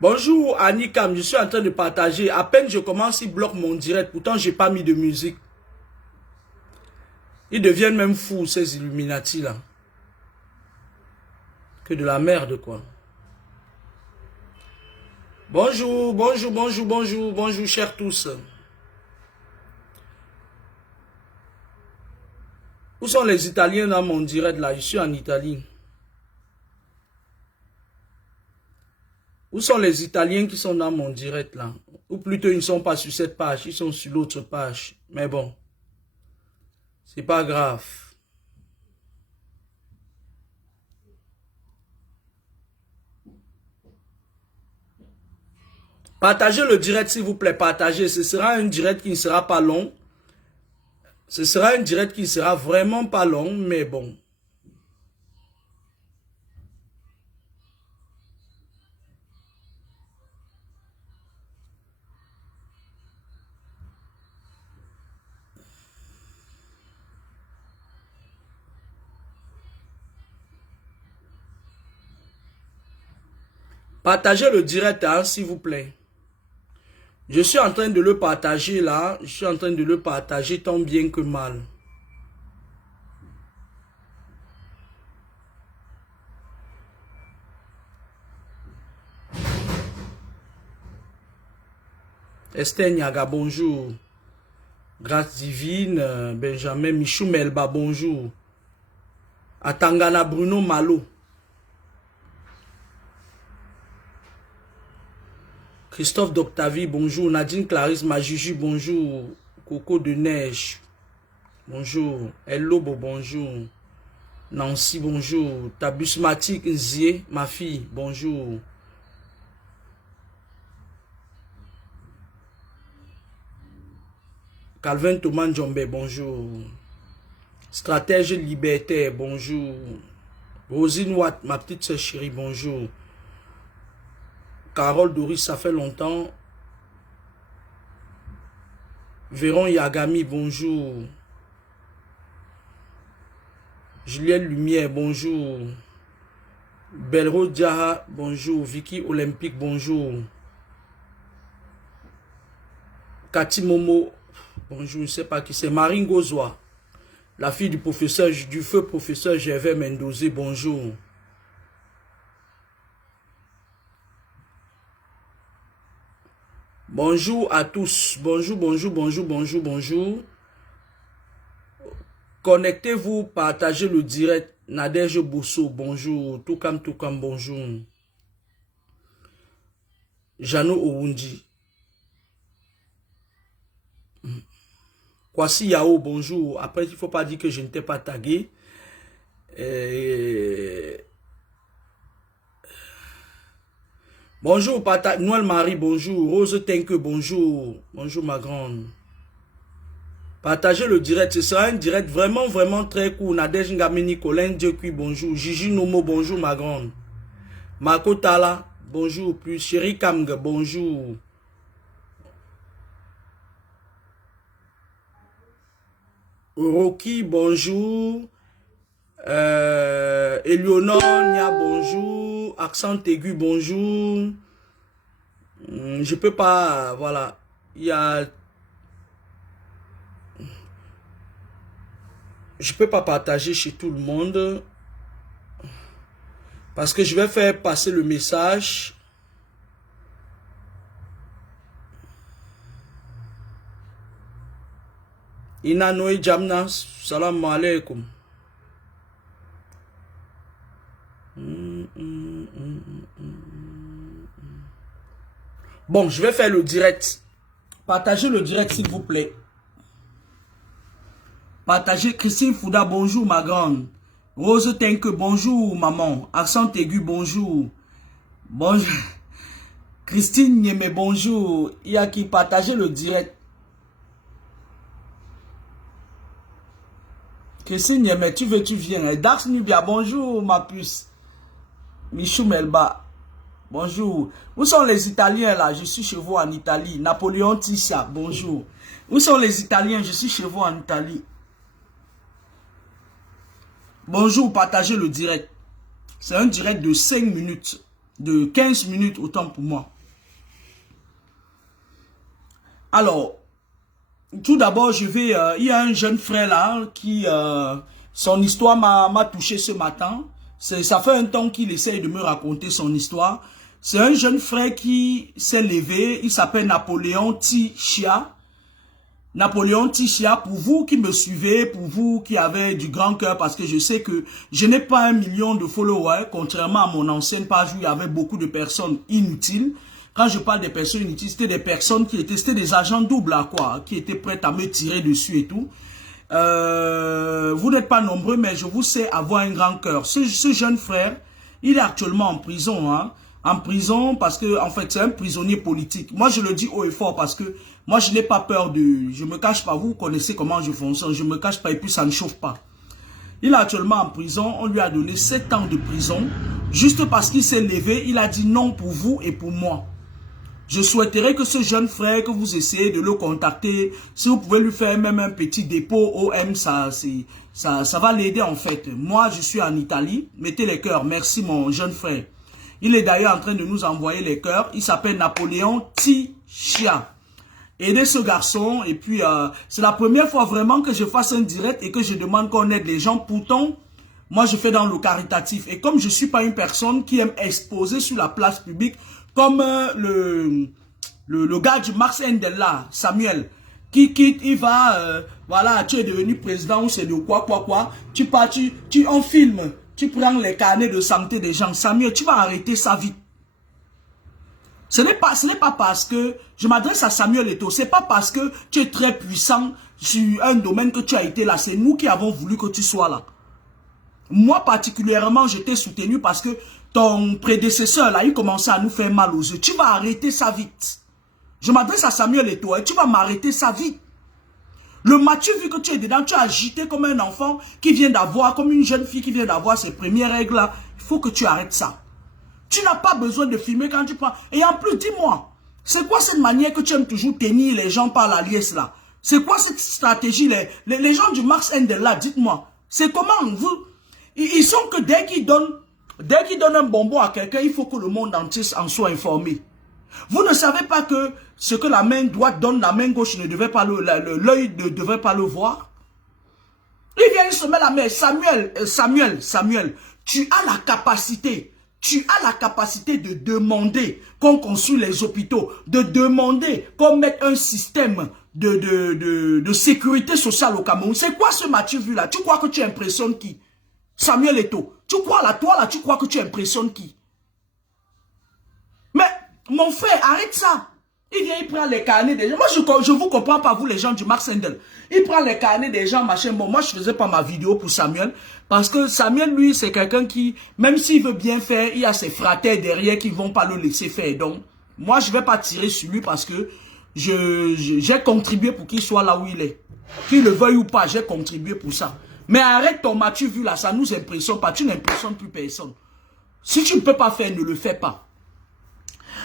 Bonjour Anikam, je suis en train de partager. À peine je commence, il bloque mon direct. Pourtant, j'ai pas mis de musique. Ils deviennent même fous, ces Illuminati là. Que de la merde, quoi. Bonjour, bonjour, bonjour, bonjour, bonjour, chers tous. Où sont les Italiens dans mon direct là? Je suis en Italie. Où sont les Italiens qui sont dans mon direct là? Ou plutôt ils ne sont pas sur cette page, ils sont sur l'autre page. Mais bon, c'est pas grave. Partagez le direct s'il vous plaît, partagez. Ce sera un direct qui ne sera pas long. Ce sera un direct qui ne sera vraiment pas long, mais bon. Partagez le direct, hein, s'il vous plaît. Je suis en train de le partager là. Je suis en train de le partager tant bien que mal. Esther Niaga, bonjour. Grâce divine, Benjamin Michou Melba, bonjour. Atangana Bruno Malo. Christophe Doctavie, bonjour. Nadine Clarisse Majuju, bonjour. Coco de Neige, bonjour. Elobo, bonjour. Nancy, bonjour. Tabusmatique Nzie, ma fille, bonjour. Calvin Thomas Djombe, bonjour. Stratège libertaire, bonjour. Rosine Watt, ma petite soeur chérie, bonjour. Carole Doris, ça fait longtemps. Véron Yagami, bonjour. Juliette Lumière, bonjour. Belro Diaha, bonjour. Vicky Olympique, bonjour. Cathy Momo, bonjour, je ne sais pas qui c'est. Marine Gozoa, la fille du professeur, du feu professeur Gervais Mendozé, bonjour. Bonjour à tous. Bonjour, bonjour, bonjour, bonjour, bonjour. Connectez-vous, partagez le direct. Nadège Bousso, bonjour. Toukam, bonjour. Jano Owundi. Kwasi Yao, bonjour. Après, il ne faut pas dire que je ne t'ai pas tagué. Bonjour, Noël Marie, bonjour. Rose Tenke, bonjour. Bonjour, ma grande. Partagez le direct. Ce sera un direct vraiment, vraiment très cool. Nadège Ngamini, Colin Djekui, bonjour. Gigi Nomo, bonjour, ma grande. Marco Tala, bonjour. Plus Chéri Kamg, bonjour. Rocky, bonjour. Eleonore Nia, bonjour. Accent aigu, bonjour. Je peux pas, voilà. Il y a... Je peux pas partager chez tout le monde. Parce que je vais faire passer le message. Inanoe Jamna, salam alaikum. Bon, je vais faire le direct. Partagez le direct, s'il vous plaît. Partagez. Christine Fouda, bonjour, ma grande. Rose Tenke, bonjour, maman. Accent aigu, bonjour. Bonjour. Christine Nieme, bonjour. Il y a qui partageait le direct. Christine Nieme, tu veux, tu viens. Dax Nubia, bonjour, ma puce. Michou Melba, bonjour. Où sont les Italiens là? Je suis chez vous en Italie. Napoléon Tissia, bonjour. Où sont les Italiens? Je suis chez vous en Italie. Bonjour, partagez le direct. C'est un direct de 5 minutes. de 15 minutes, autant pour moi. Alors, tout d'abord, il y a un jeune frère là qui, son histoire m'a touché ce matin. Ça fait un temps qu'il essaye de me raconter son histoire. C'est un jeune frère qui s'est levé, il s'appelle Napoléon Tichia. Napoléon Tichia, pour vous qui me suivez, pour vous qui avez du grand cœur, parce que je sais que je n'ai pas 1 million de followers, contrairement à mon ancienne page où il y avait beaucoup de personnes inutiles. Quand je parle des personnes inutiles, c'était des personnes qui étaient, c'était des agents doubles à quoi, qui étaient prêts à me tirer dessus et tout. Vous n'êtes pas nombreux, mais je vous sais avoir un grand cœur. Ce jeune frère, il est actuellement en prison, hein. En prison parce que, en fait, c'est un prisonnier politique. Moi, je le dis haut et fort parce que moi, je n'ai pas peur de... Je me cache pas, vous connaissez comment je fonctionne. Je me cache pas et puis ça ne chauffe pas. Il est actuellement en prison. On lui a donné 7 ans de prison. Juste parce qu'il s'est levé, il a dit non pour vous et pour moi. Je souhaiterais que ce jeune frère, que vous essayez de le contacter, si vous pouvez lui faire même un petit dépôt OM, ça va l'aider en fait. Moi, je suis en Italie. Mettez les cœurs. Merci mon jeune frère. Il est d'ailleurs en train de nous envoyer les cœurs. Il s'appelle Napoléon Tichia. Aidez ce garçon. Et puis, c'est la première fois vraiment que je fasse un direct et que je demande qu'on aide les gens. Pourtant, moi, je fais dans le caritatif. Et comme je ne suis pas une personne qui aime exposer sur la place publique, comme le gars du Max Endella, Samuel, qui quitte, il va, voilà, tu es devenu président ou c'est de quoi, tu pars, on filme. Tu prends les carnets de santé des gens. Samuel, tu vas arrêter ça vite. Ce n'est pas parce que, je m'adresse à Samuel Eto'o, c'est pas parce que tu es très puissant sur un domaine que tu as été là. C'est nous qui avons voulu que tu sois là. Moi particulièrement, je t'ai soutenu parce que ton prédécesseur là, il commençait à nous faire mal aux yeux. Tu vas arrêter ça vite. Je m'adresse à Samuel Eto'o et tu vas m'arrêter ça vite. Le Mathieu, vu que tu es dedans, tu as agité comme un enfant qui vient d'avoir, comme une jeune fille qui vient d'avoir ses premières règles là. Il faut que tu arrêtes ça. Tu n'as pas besoin de filmer quand tu prends. Et en plus, dis-moi, c'est quoi cette manière que tu aimes toujours tenir les gens par la liesse là? C'est quoi cette stratégie? Les gens du Max Endella, dites-moi. C'est comment vous... Ils sont que dès qu'ils donnent un bonbon à quelqu'un, il faut que le monde entier en soit informé. Vous ne savez pas que ce que la main droite donne, la main gauche ne devait pas l'œil ne devait pas le voir. Il vient, il se met la main. Samuel, tu as la capacité de demander qu'on construise les hôpitaux, de demander qu'on mette un système de sécurité sociale au Cameroun. C'est quoi ce Mathieu vu là? Tu crois que tu impressionnes qui? Samuel Eto'o. Tu crois là, toi là, tu crois que tu impressionnes qui? Mais mon frère, arrête ça. Il vient, il prend les carnets des gens. Moi, je vous comprends pas, vous, les gens du Max Endel. Il prend les carnets des gens, machin. Bon, moi, je faisais pas ma vidéo pour Samuel. Parce que Samuel, lui, c'est quelqu'un qui, même s'il veut bien faire, il y a ses fratés derrière qui vont pas le laisser faire. Donc, moi, je vais pas tirer sur lui parce que j'ai contribué pour qu'il soit là où il est. Qu'il le veuille ou pas, j'ai contribué pour ça. Mais arrête ton Mathieu vu là, ça nous impressionne pas. Tu n'impressionnes plus personne. Si tu ne peux pas faire, ne le fais pas.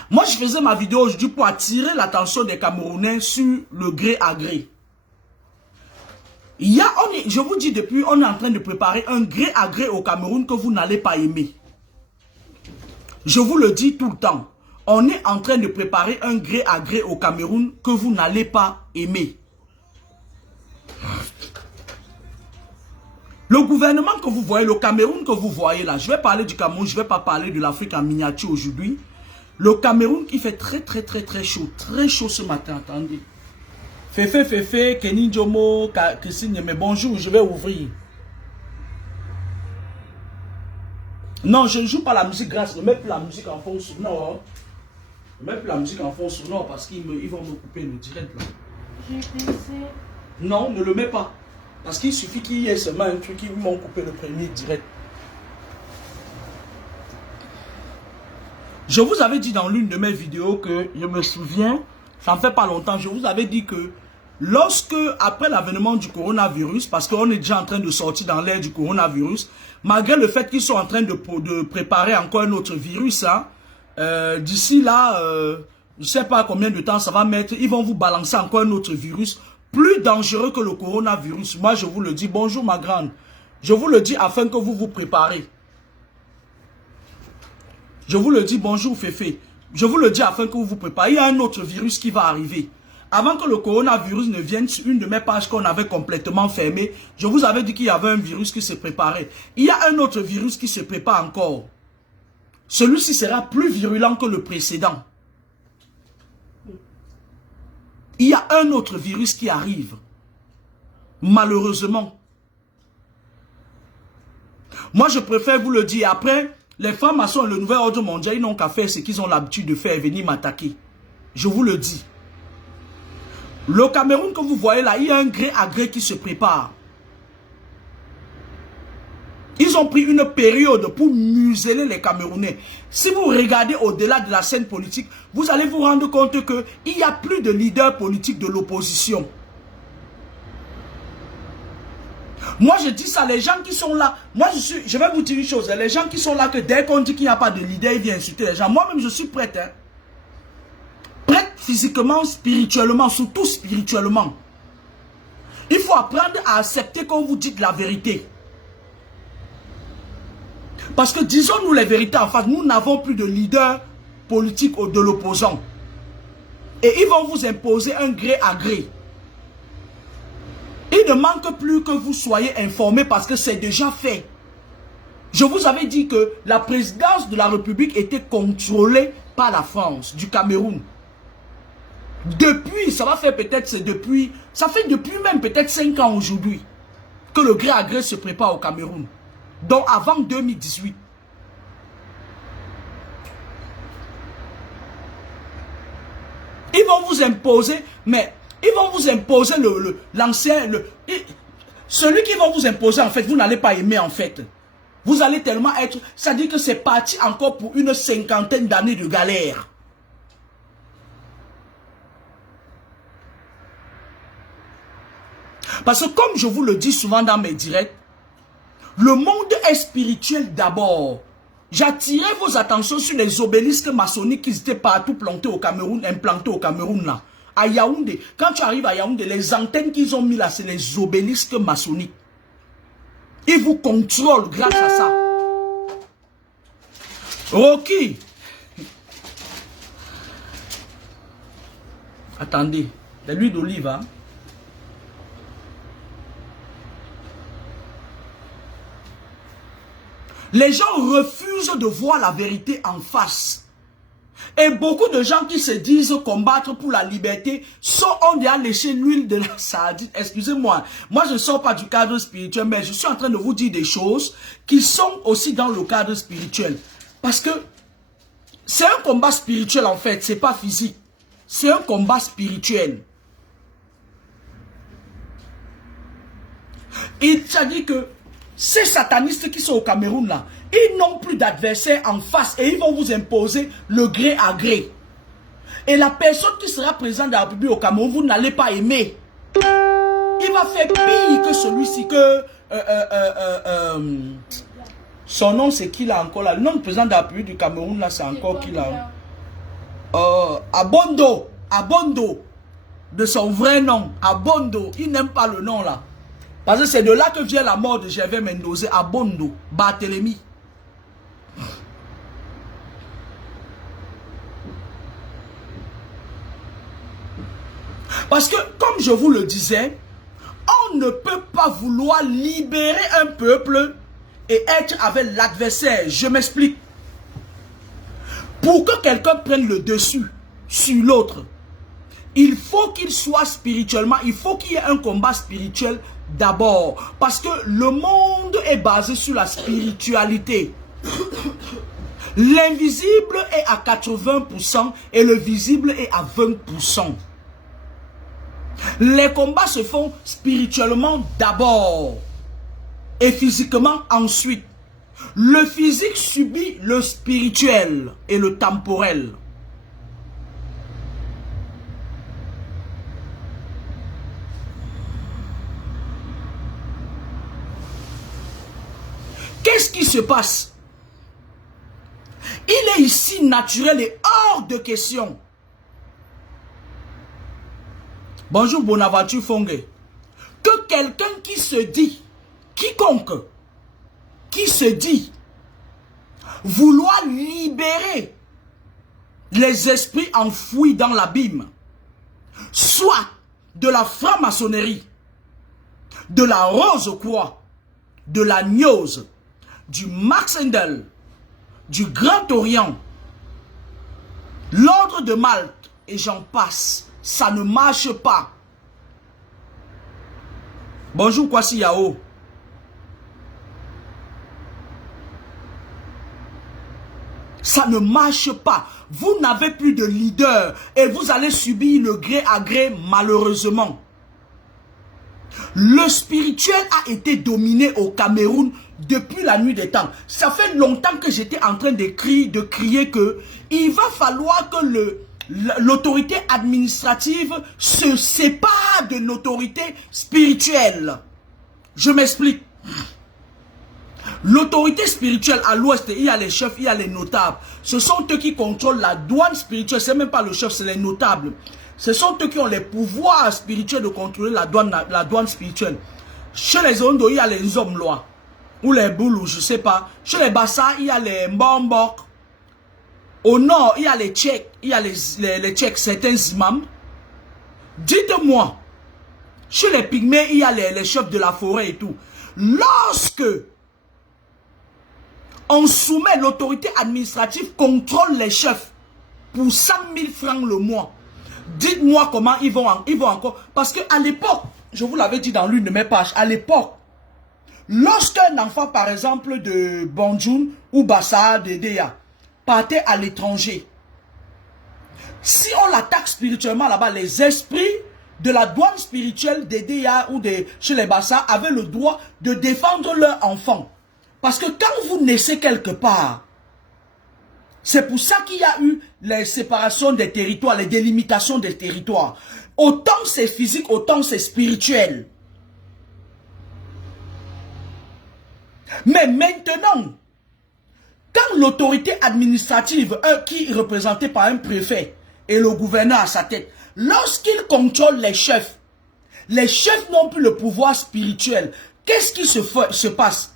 Moi, je faisais ma vidéo aujourd'hui pour attirer l'attention des Camerounais sur le gré à gré. Je vous dis depuis, on est en train de préparer un gré à gré au Cameroun que vous n'allez pas aimer. Je vous le dis tout le temps. On est en train de préparer un gré à gré au Cameroun que vous n'allez pas aimer. Le gouvernement que vous voyez, le Cameroun que vous voyez là, je vais parler du Cameroun, je ne vais pas parler de l'Afrique en miniature aujourd'hui. Le Cameroun qui fait très chaud ce matin, attendez. Féfé, Kenny Djomo, Christine, mais bonjour, je vais ouvrir. Non, je ne joue pas la musique grasse, ne mets plus la musique en fond sonore. Hein. Ne mets plus la musique en fond sonore parce qu'ils vont me couper le direct là. J'ai pensé. Non, ne le mets pas. Parce qu'il suffit qu'il y ait seulement un truc, ils m'ont coupé le premier direct. Je vous avais dit dans l'une de mes vidéos que, je me souviens, ça ne fait pas longtemps, je vous avais dit que lorsque, après l'avènement du coronavirus, parce qu'on est déjà en train de sortir dans l'ère du coronavirus, malgré le fait qu'ils sont en train de préparer encore un autre virus, hein, d'ici là, je ne sais pas combien de temps ça va mettre, ils vont vous balancer encore un autre virus, plus dangereux que le coronavirus. Moi, je vous le dis, bonjour ma grande, je vous le dis afin que vous vous préparez. Je vous le dis, bonjour Féfé. Je vous le dis afin que vous vous préparez. Il y a un autre virus qui va arriver. Avant que le coronavirus ne vienne sur une de mes pages qu'on avait complètement fermée, je vous avais dit qu'il y avait un virus qui se préparait. Il y a un autre virus qui se prépare encore. Celui-ci sera plus virulent que le précédent. Il y a un autre virus qui arrive. Malheureusement. Moi, je préfère vous le dire. Après, les francs-maçons et le nouvel ordre mondial, ils n'ont qu'à faire ce qu'ils ont l'habitude de faire, venir m'attaquer. Je vous le dis. Le Cameroun que vous voyez là, il y a un gré à gré qui se prépare. Ils ont pris une période pour museler les Camerounais. Si vous regardez au-delà de la scène politique, vous allez vous rendre compte qu'il n'y a plus de leader politique de l'opposition. Moi, je dis ça, les gens qui sont là, moi, je vais vous dire une chose, les gens qui sont là, que dès qu'on dit qu'il n'y a pas de leader, ils viennent insulter les gens. Moi-même, je suis prête. Hein. Prête physiquement, spirituellement, surtout spirituellement. Il faut apprendre à accepter quand vous dites la vérité. Parce que disons-nous les vérités en face, nous n'avons plus de leader politique de l'opposant. Et ils vont vous imposer un gré à gré. Il ne manque plus que vous soyez informés parce que c'est déjà fait. Je vous avais dit que la présidence de la République était contrôlée par la France, du Cameroun. Depuis, ça va faire peut-être depuis, ça fait depuis même peut-être 5 ans aujourd'hui que le gré à gré se prépare au Cameroun. Donc avant 2018. Ils vont vous imposer, mais ils vont vous imposer l'ancien, celui qui va vous imposer en fait, vous n'allez pas aimer en fait. Vous allez tellement être, ça dit que c'est parti encore pour une 50aine d'années de galère. Parce que comme je vous le dis souvent dans mes directs, le monde est spirituel d'abord. J'attirais vos attentions sur les obélisques maçonniques qui étaient partout plantés au Cameroun, implantés au Cameroun là. À Yaoundé, quand tu arrives à Yaoundé, les antennes qu'ils ont mis là, c'est les obélisques maçonniques. Ils vous contrôlent grâce à ça. Rocky. Attendez, de l'huile d'olive, hein. Les gens refusent de voir la vérité en face. Et beaucoup de gens qui se disent combattre pour la liberté ont déjà léché l'huile de la sardine. Excusez-moi, moi je ne sors pas du cadre spirituel, mais je suis en train de vous dire des choses qui sont aussi dans le cadre spirituel. Parce que c'est un combat spirituel en fait, c'est pas physique. C'est un combat spirituel. Il t'a dit que ces satanistes qui sont au Cameroun là, ils n'ont plus d'adversaires en face et ils vont vous imposer le gré à gré. Et la personne qui sera présente dans la République au Cameroun, vous n'allez pas aimer. Il va faire pire que celui-ci que... son nom c'est qui là encore là? Le nom du président de la République du Cameroun là, c'est encore qui là? Abondo. Abondo. De son vrai nom. Abondo. Il n'aime pas le nom là. Parce que c'est de là que vient la mort de Gervais Mendoza, Abondo, Barthélemy. Parce que, comme je vous le disais, on ne peut pas vouloir libérer un peuple et être avec l'adversaire. Je m'explique. Pour que quelqu'un prenne le dessus sur l'autre, il faut qu'il soit spirituellement, il faut qu'il y ait un combat spirituel d'abord. Parce que le monde est basé sur la spiritualité. L'invisible est à 80% et le visible est à 20%. Les combats se font spirituellement d'abord et physiquement ensuite. Le physique subit le spirituel et le temporel. Qu'est-ce qui se passe? Il est ici naturel et hors de question. Bonjour Bonaventure Fongue. Que quelqu'un qui se dit, quiconque, qui se dit vouloir libérer les esprits enfouis dans l'abîme, soit de la franc-maçonnerie, de la Rose-Croix, de la Gnose, du Max Endel, du Grand Orient, l'Ordre de Malte, et j'en passe. Ça ne marche pas. Bonjour Kwasi Yao. Ça ne marche pas. Vous n'avez plus de leader et vous allez subir le gré à gré malheureusement. Le spirituel a été dominé au Cameroun depuis la nuit des temps. Ça fait longtemps que j'étais en train de crier que il va falloir que l'autorité administrative se sépare de l'autorité spirituelle. Je m'explique. L'autorité spirituelle à l'ouest, il y a les chefs, il y a les notables. Ce sont eux qui contrôlent la douane spirituelle. Ce n'est même pas le chef, c'est les notables. Ce sont eux qui ont les pouvoirs spirituels de contrôler la douane spirituelle. Chez les Ondo, il y a les hommes lois. Ou les Boulous, je ne sais pas. Chez les Bassa, il y a les Mbombok. Au nord, il y a les Tchèques. Il y a les Tchèques, certains imams. Dites-moi, chez les Pygmées, il y a les chefs de la forêt et tout. Lorsque on soumet l'autorité administrative, contrôle les chefs pour 100 000 francs le mois. Dites-moi comment ils vont encore. Parce qu'à l'époque, je vous l'avais dit dans l'une de mes pages, à l'époque, lorsqu'un enfant, par exemple, de Banjoun ou Bassa, de Deya, partait à l'étranger, si on l'attaque spirituellement là-bas, les esprits de la douane spirituelle des Deya ou chez les Bassa avaient le droit de défendre leur enfant. Parce que quand vous naissez quelque part, c'est pour ça qu'il y a eu les séparations des territoires, les délimitations des territoires. Autant c'est physique, autant c'est spirituel. Mais maintenant, quand l'autorité administrative, qui est représentée par un préfet et le gouverneur à sa tête, lorsqu'ils contrôlent les chefs n'ont plus le pouvoir spirituel. Qu'est-ce qui se passe?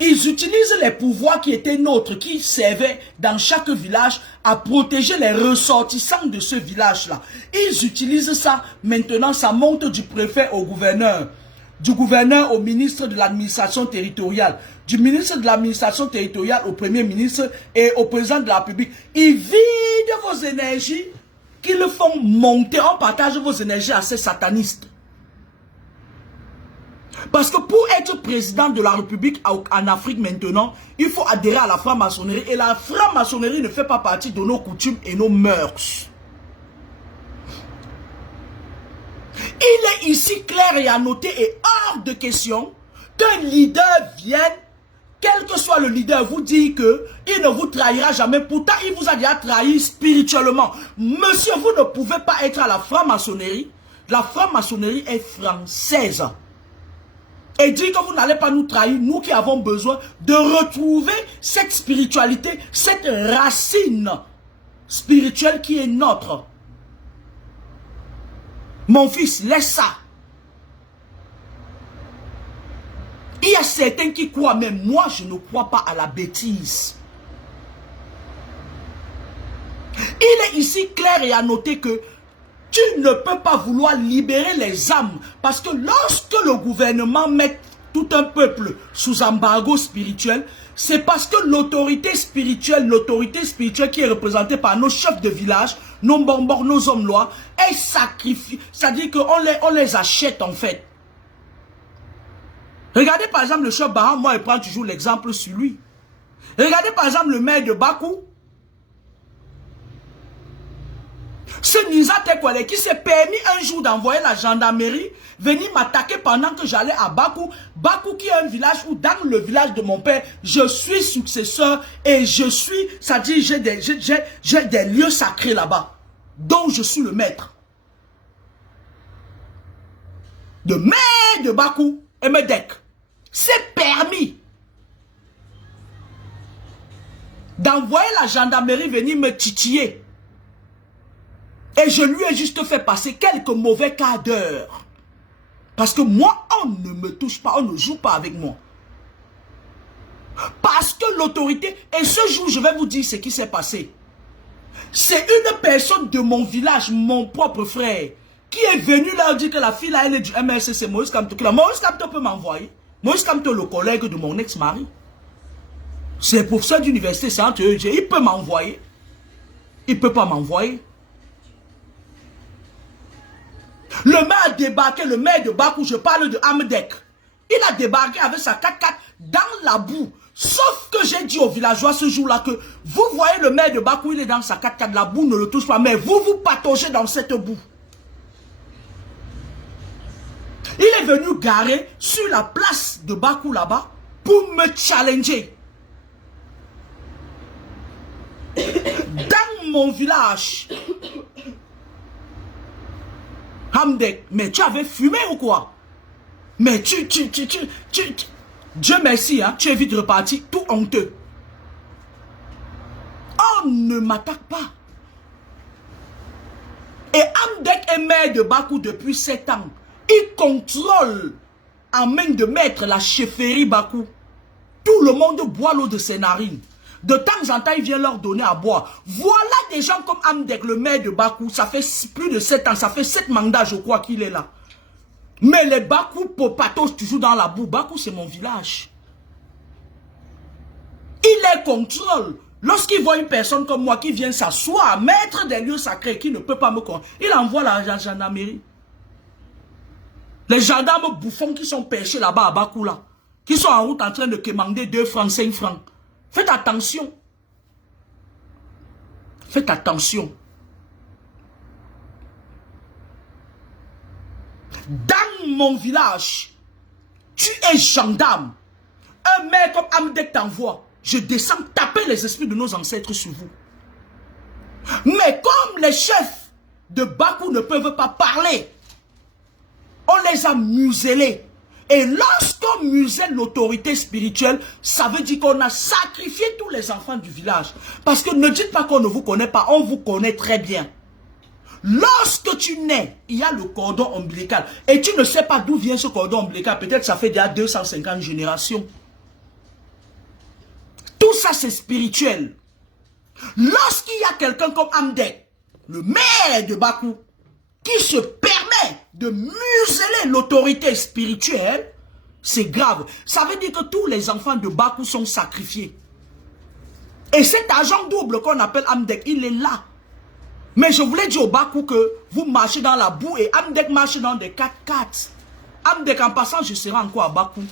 Ils utilisent les pouvoirs qui étaient nôtres, qui servaient dans chaque village à protéger les ressortissants de ce village-là. Ils utilisent ça. Maintenant, ça monte du préfet au gouverneur. Du gouverneur au ministre de l'administration territoriale. Du ministre de l'administration territoriale au premier ministre et au président de la République. Ils vident vos énergies, qu'ils font monter. On partage vos énergies à ces satanistes. Parce que pour être président de la République en Afrique maintenant, il faut adhérer à la franc-maçonnerie. Et la franc-maçonnerie ne fait pas partie de nos coutumes et nos mœurs. Il est ici clair et à noter et hors de question qu'un leader vienne, quel que soit le leader, vous dit qu'il ne vous trahira jamais. Pourtant, il vous a déjà trahi spirituellement. Monsieur, vous ne pouvez pas être à la franc-maçonnerie. La franc-maçonnerie est française. Et dire que vous n'allez pas nous trahir, nous qui avons besoin de retrouver cette spiritualité, cette racine spirituelle qui est notre. Mon fils, laisse ça. Il y a certains qui croient, mais moi je ne crois pas à la bêtise. Il est ici clair et à noter que tu ne peux pas vouloir libérer les âmes. Parce que lorsque le gouvernement met tout un peuple sous embargo spirituel, c'est parce que l'autorité spirituelle qui est représentée par nos chefs de village, nos bonbons, nos hommes lois, est sacrifiée. C'est-à-dire qu'on les achète en fait. Regardez par exemple le chef Baham, moi je prends toujours l'exemple sur lui. Regardez par exemple le maire de Bakou. Ce Nisa Tekwele qui s'est permis un jour d'envoyer la gendarmerie venir m'attaquer pendant que j'allais à Bakou. Bakou qui est un village où dans le village de mon père, je suis successeur et je suis, c'est-à-dire j'ai des lieux sacrés là-bas, dont je suis le maître. Le maire de Bakou et Medek s'est permis d'envoyer la gendarmerie venir me titiller. Et je lui ai juste fait passer quelques mauvais quarts d'heure. Parce que moi, on ne me touche pas, on ne joue pas avec moi. Parce que l'autorité, et ce jour, je vais vous dire ce qui s'est passé. C'est une personne de mon village, mon propre frère, qui est venu leur dire que la fille là, elle est du MLC, c'est Moïse Kamto. Moïse Kamto peut m'envoyer. Moïse Kamto, le collègue de mon ex-mari. C'est professeur d'université, c'est entre eux. Il peut m'envoyer. Il ne peut pas m'envoyer. Le maire a débarqué, le maire de Bakou, je parle de Amdek. Il a débarqué avec sa 4x4 dans la boue. Sauf que j'ai dit aux villageois ce jour-là que vous voyez le maire de Bakou, il est dans sa 4x4, la boue ne le touche pas, mais vous vous pataugez dans cette boue. Il est venu garer sur la place de Bakou là-bas pour me challenger. Dans mon village. Hamdek, mais tu avais fumé ou quoi? Mais Dieu merci, hein, tu es vite reparti, tout honteux. On ne m'attaque pas. Et Hamdek est maire de Bakou depuis 7 ans. Il contrôle en main de maître la chefferie Bakou. Tout le monde boit l'eau de ses narines. De temps en temps, il vient leur donner à boire. Voilà des gens comme Hamdek, le maire de Bakou. Ça fait plus de 7 ans, ça fait 7 mandats, je crois qu'il est là. Mais les Bakou popatos toujours dans la boue. Bakou, c'est mon village. Il les contrôle. Lorsqu'il voit une personne comme moi qui vient s'asseoir, maître des lieux sacrés, qui ne peut pas me contrôler, il envoie la gendarmerie. Les gendarmes bouffons qui sont pêchés là-bas à Bakou, là, qui sont en route en train de commander 2 francs, 5 francs. Faites attention. Faites attention. Dans mon village, tu es gendarme. Un mec comme Hamdek t'envoie. Je descends taper les esprits de nos ancêtres sur vous. Mais comme les chefs de Bakou ne peuvent pas parler, on les a muselés. Et lorsqu'on muselle l'autorité spirituelle, ça veut dire qu'on a sacrifié tous les enfants du village. Parce que ne dites pas qu'on ne vous connaît pas, on vous connaît très bien. Lorsque tu nais, il y a le cordon ombilical. Et tu ne sais pas d'où vient ce cordon ombilical. Peut-être ça fait déjà 250 générations. Tout ça, c'est spirituel. Lorsqu'il y a quelqu'un comme Hamdek, le maire de Bakou, qui se permet de museler l'autorité spirituelle, c'est grave. Ça veut dire que tous les enfants de Bakou sont sacrifiés. Et cet agent double qu'on appelle Hamdek, il est là. Mais je voulais dire au Bakou que vous marchez dans la boue et Hamdek marche dans des 4x4. Hamdek, en passant, je serai encore à Bakou.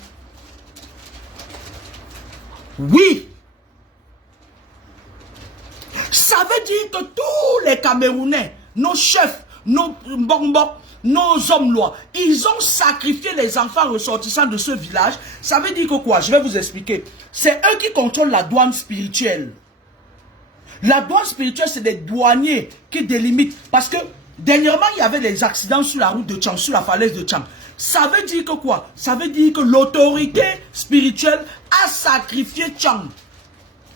Oui. Ça veut dire que tous les Camerounais, nos chefs, nos bonbons, nos hommes lois, ils ont sacrifié les enfants ressortissants de ce village. Ça veut dire que quoi? Je vais vous expliquer. C'est eux qui contrôlent la douane spirituelle. La douane spirituelle, c'est des douaniers qui délimitent. Parce que dernièrement, il y avait des accidents sur la route de Tchang, sur la falaise de Tchang. Ça veut dire que quoi? Ça veut dire que l'autorité spirituelle a sacrifié Tchang.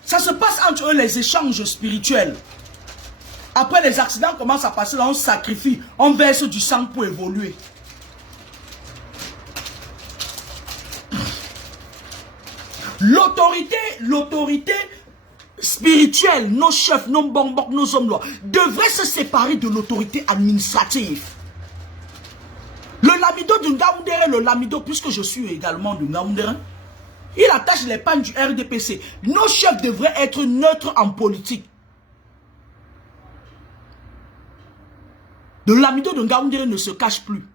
Ça se passe entre eux, les échanges spirituels. Après les accidents commencent à passer, là on sacrifie, on verse du sang pour évoluer. L'autorité spirituelle, nos chefs, nos bonbons, nos hommes lois, devraient se séparer de l'autorité administrative. Le lamido du Ngaoundéré, le lamido, puisque je suis également du Ngaoundéré, il attache les pannes du RDPC. Nos chefs devraient être neutres en politique. Le lamido de Ngaoundéré ne se cache plus.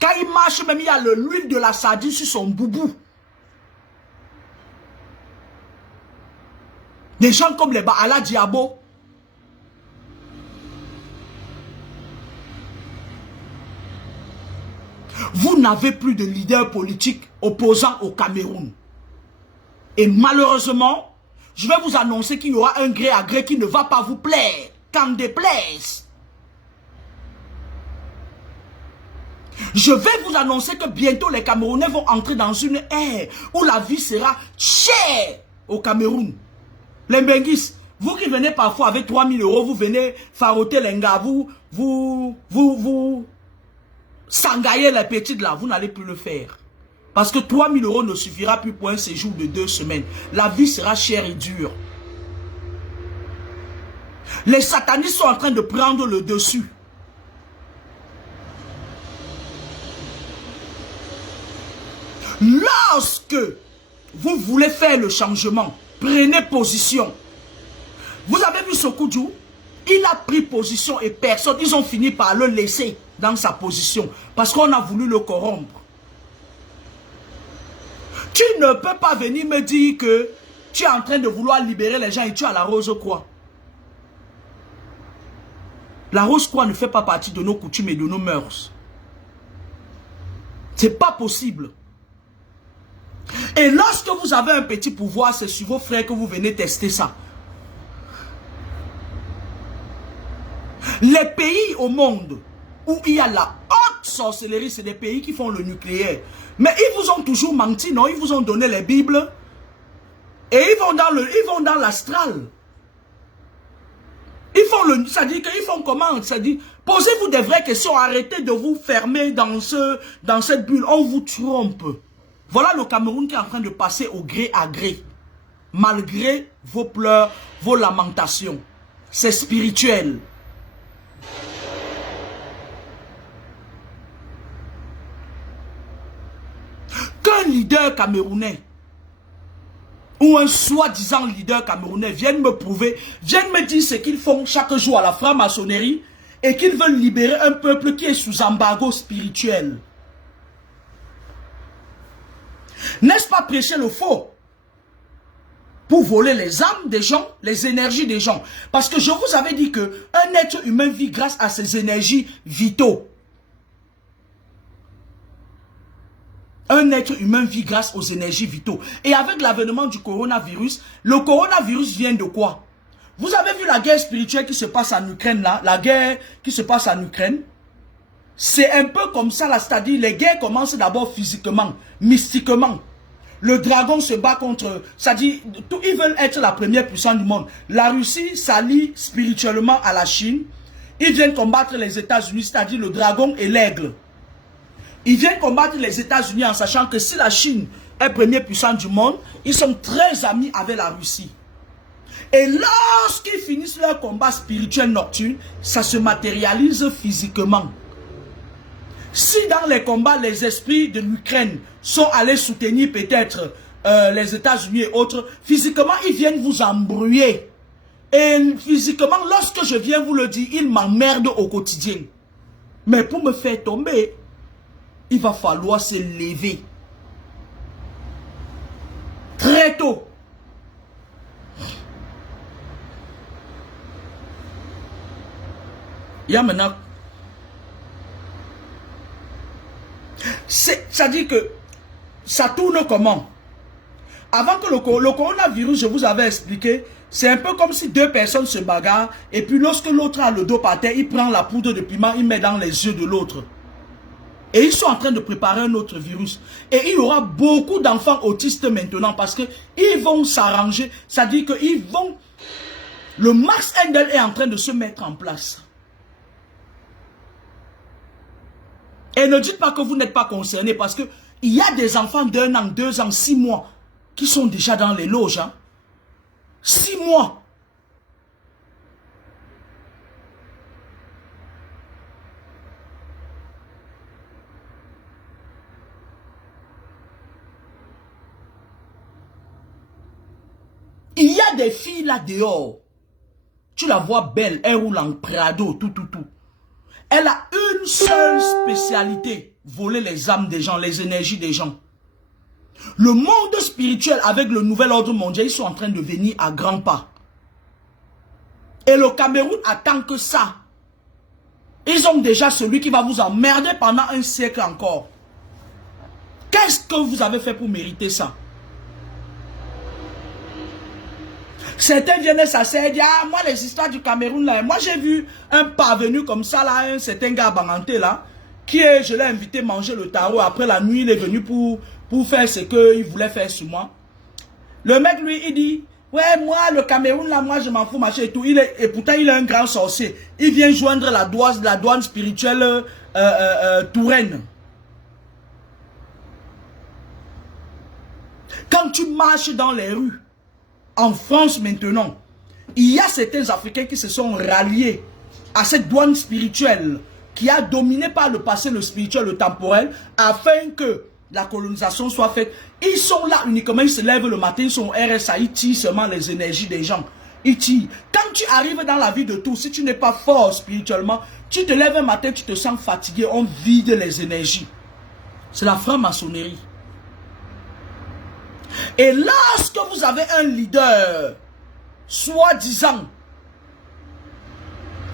Quand il marche, même il y a l'huile de la sardine sur son boubou. Des gens comme les Baala Diabo. Vous n'avez plus de leader politique opposant au Cameroun. Et malheureusement, je vais vous annoncer qu'il y aura un gré à gré qui ne va pas vous plaire. Qu'en déplaise. Je vais vous annoncer que bientôt les Camerounais vont entrer dans une ère où la vie sera chère au Cameroun. Les Benguis, vous qui venez parfois avec 3000 €, vous venez faroter les gars, vous sangaillez les petites là, vous n'allez plus le faire. Parce que 3 000 € ne suffira plus pour un séjour de 2 semaines. La vie sera chère et dure. Les satanistes sont en train de prendre le dessus. Lorsque vous voulez faire le changement, prenez position. Vous avez vu Sokudju? Il a pris position et personne, ils ont fini par le laisser dans sa position. Parce qu'on a voulu le corrompre. Tu ne peux pas venir me dire que tu es en train de vouloir libérer les gens et tu as la Rose-Croix. La Rose-Croix ne fait pas partie de nos coutumes et de nos mœurs. C'est pas possible. Et lorsque vous avez un petit pouvoir, c'est sur vos frères que vous venez tester ça. Les pays au monde où il y a la haute sorcellerie, c'est des pays qui font le nucléaire. Mais ils vous ont toujours menti, non? Ils vous ont donné les Bibles. Et ils vont dans l'astral. Ils font le... Ça dit qu'ils font comment? Ça dit, posez-vous des vraies questions. Arrêtez de vous fermer dans cette bulle. On vous trompe. Voilà le Cameroun qui est en train de passer au gré à gré. Malgré vos pleurs, vos lamentations. C'est spirituel. Qu'un leader camerounais ou un soi-disant leader camerounais vienne me prouver, vienne me dire ce qu'ils font chaque jour à la franc-maçonnerie et qu'ils veulent libérer un peuple qui est sous embargo spirituel. N'est-ce pas prêcher le faux pour voler les âmes des gens, les énergies des gens? Parce que je vous avais dit que un être humain vit grâce à ses énergies vitaux. Un être humain vit grâce aux énergies vitaux. Et avec l'avènement du coronavirus, le coronavirus vient de quoi? Vous avez vu la guerre spirituelle qui se passe en Ukraine là? La guerre qui se passe en Ukraine? C'est un peu comme ça là, c'est-à-dire les guerres commencent d'abord physiquement, mystiquement. Le dragon se bat contre, c'est-à-dire ils veulent être la première puissance du monde. La Russie s'allie spirituellement à la Chine. Ils viennent combattre les États-Unis, c'est-à-dire le dragon et l'aigle. Ils viennent combattre les États-Unis en sachant que si la Chine est première puissance du monde, ils sont très amis avec la Russie. Et lorsqu'ils finissent leur combat spirituel nocturne, ça se matérialise physiquement. Si dans les combats, les esprits de l'Ukraine sont allés soutenir peut-être les États-Unis et autres, physiquement, ils viennent vous embrouiller. Et physiquement, lorsque je viens vous le dire, ils m'emmerdent au quotidien. Mais pour me faire tomber, il va falloir se lever. Très tôt. Il y a maintenant... Ça dit que ça tourne comment? Avant que le coronavirus, je vous avais expliqué, c'est un peu comme si deux personnes se bagarrent et puis lorsque l'autre a le dos par terre, il prend la poudre de piment, il met dans les yeux de l'autre. Et ils sont en train de préparer un autre virus. Et il y aura beaucoup d'enfants autistes maintenant parce qu'ils vont s'arranger. Ça dit qu'ils vont... Le Max Handel est en train de se mettre en place. Et ne dites pas que vous n'êtes pas concernés parce qu'il y a des enfants d'1 an, 2 ans, 6 mois qui sont déjà dans les loges. Hein? 6 mois. Il y a des filles là dehors. Tu la vois belle, elle roule en Prado, tout. Elle a une seule spécialité, voler les âmes des gens, les énergies des gens. Le monde spirituel avec le nouvel ordre mondial, ils sont en train de venir à grands pas. Et le Cameroun attend que ça. Ils ont déjà celui qui va vous emmerder pendant un siècle encore. Qu'est-ce que vous avez fait pour mériter ça? Certains viennent s'asseoir et disent, ah, moi les histoires du Cameroun là, moi j'ai vu un parvenu comme ça là, un certain gars Banganté là, qui est, je l'ai invité manger le tarot, après la nuit il est venu pour faire ce qu'il voulait faire sur moi. Le mec lui il dit, ouais moi le Cameroun là, moi je m'en fous machin et tout, et pourtant il est un grand sorcier, il vient joindre la douane spirituelle Touraine. Quand tu marches dans les rues, en France maintenant, il y a certains Africains qui se sont ralliés à cette douane spirituelle qui a dominé par le passé le spirituel, le temporel, afin que la colonisation soit faite. Ils sont là uniquement, ils se lèvent le matin, ils sont RSA, ils tirent seulement les énergies des gens. Ils tirent. Quand tu arrives dans la vie de tous, si tu n'es pas fort spirituellement, tu te lèves un matin, tu te sens fatigué, on vide les énergies. C'est la franc-maçonnerie. Et lorsque vous avez un leader, soi-disant,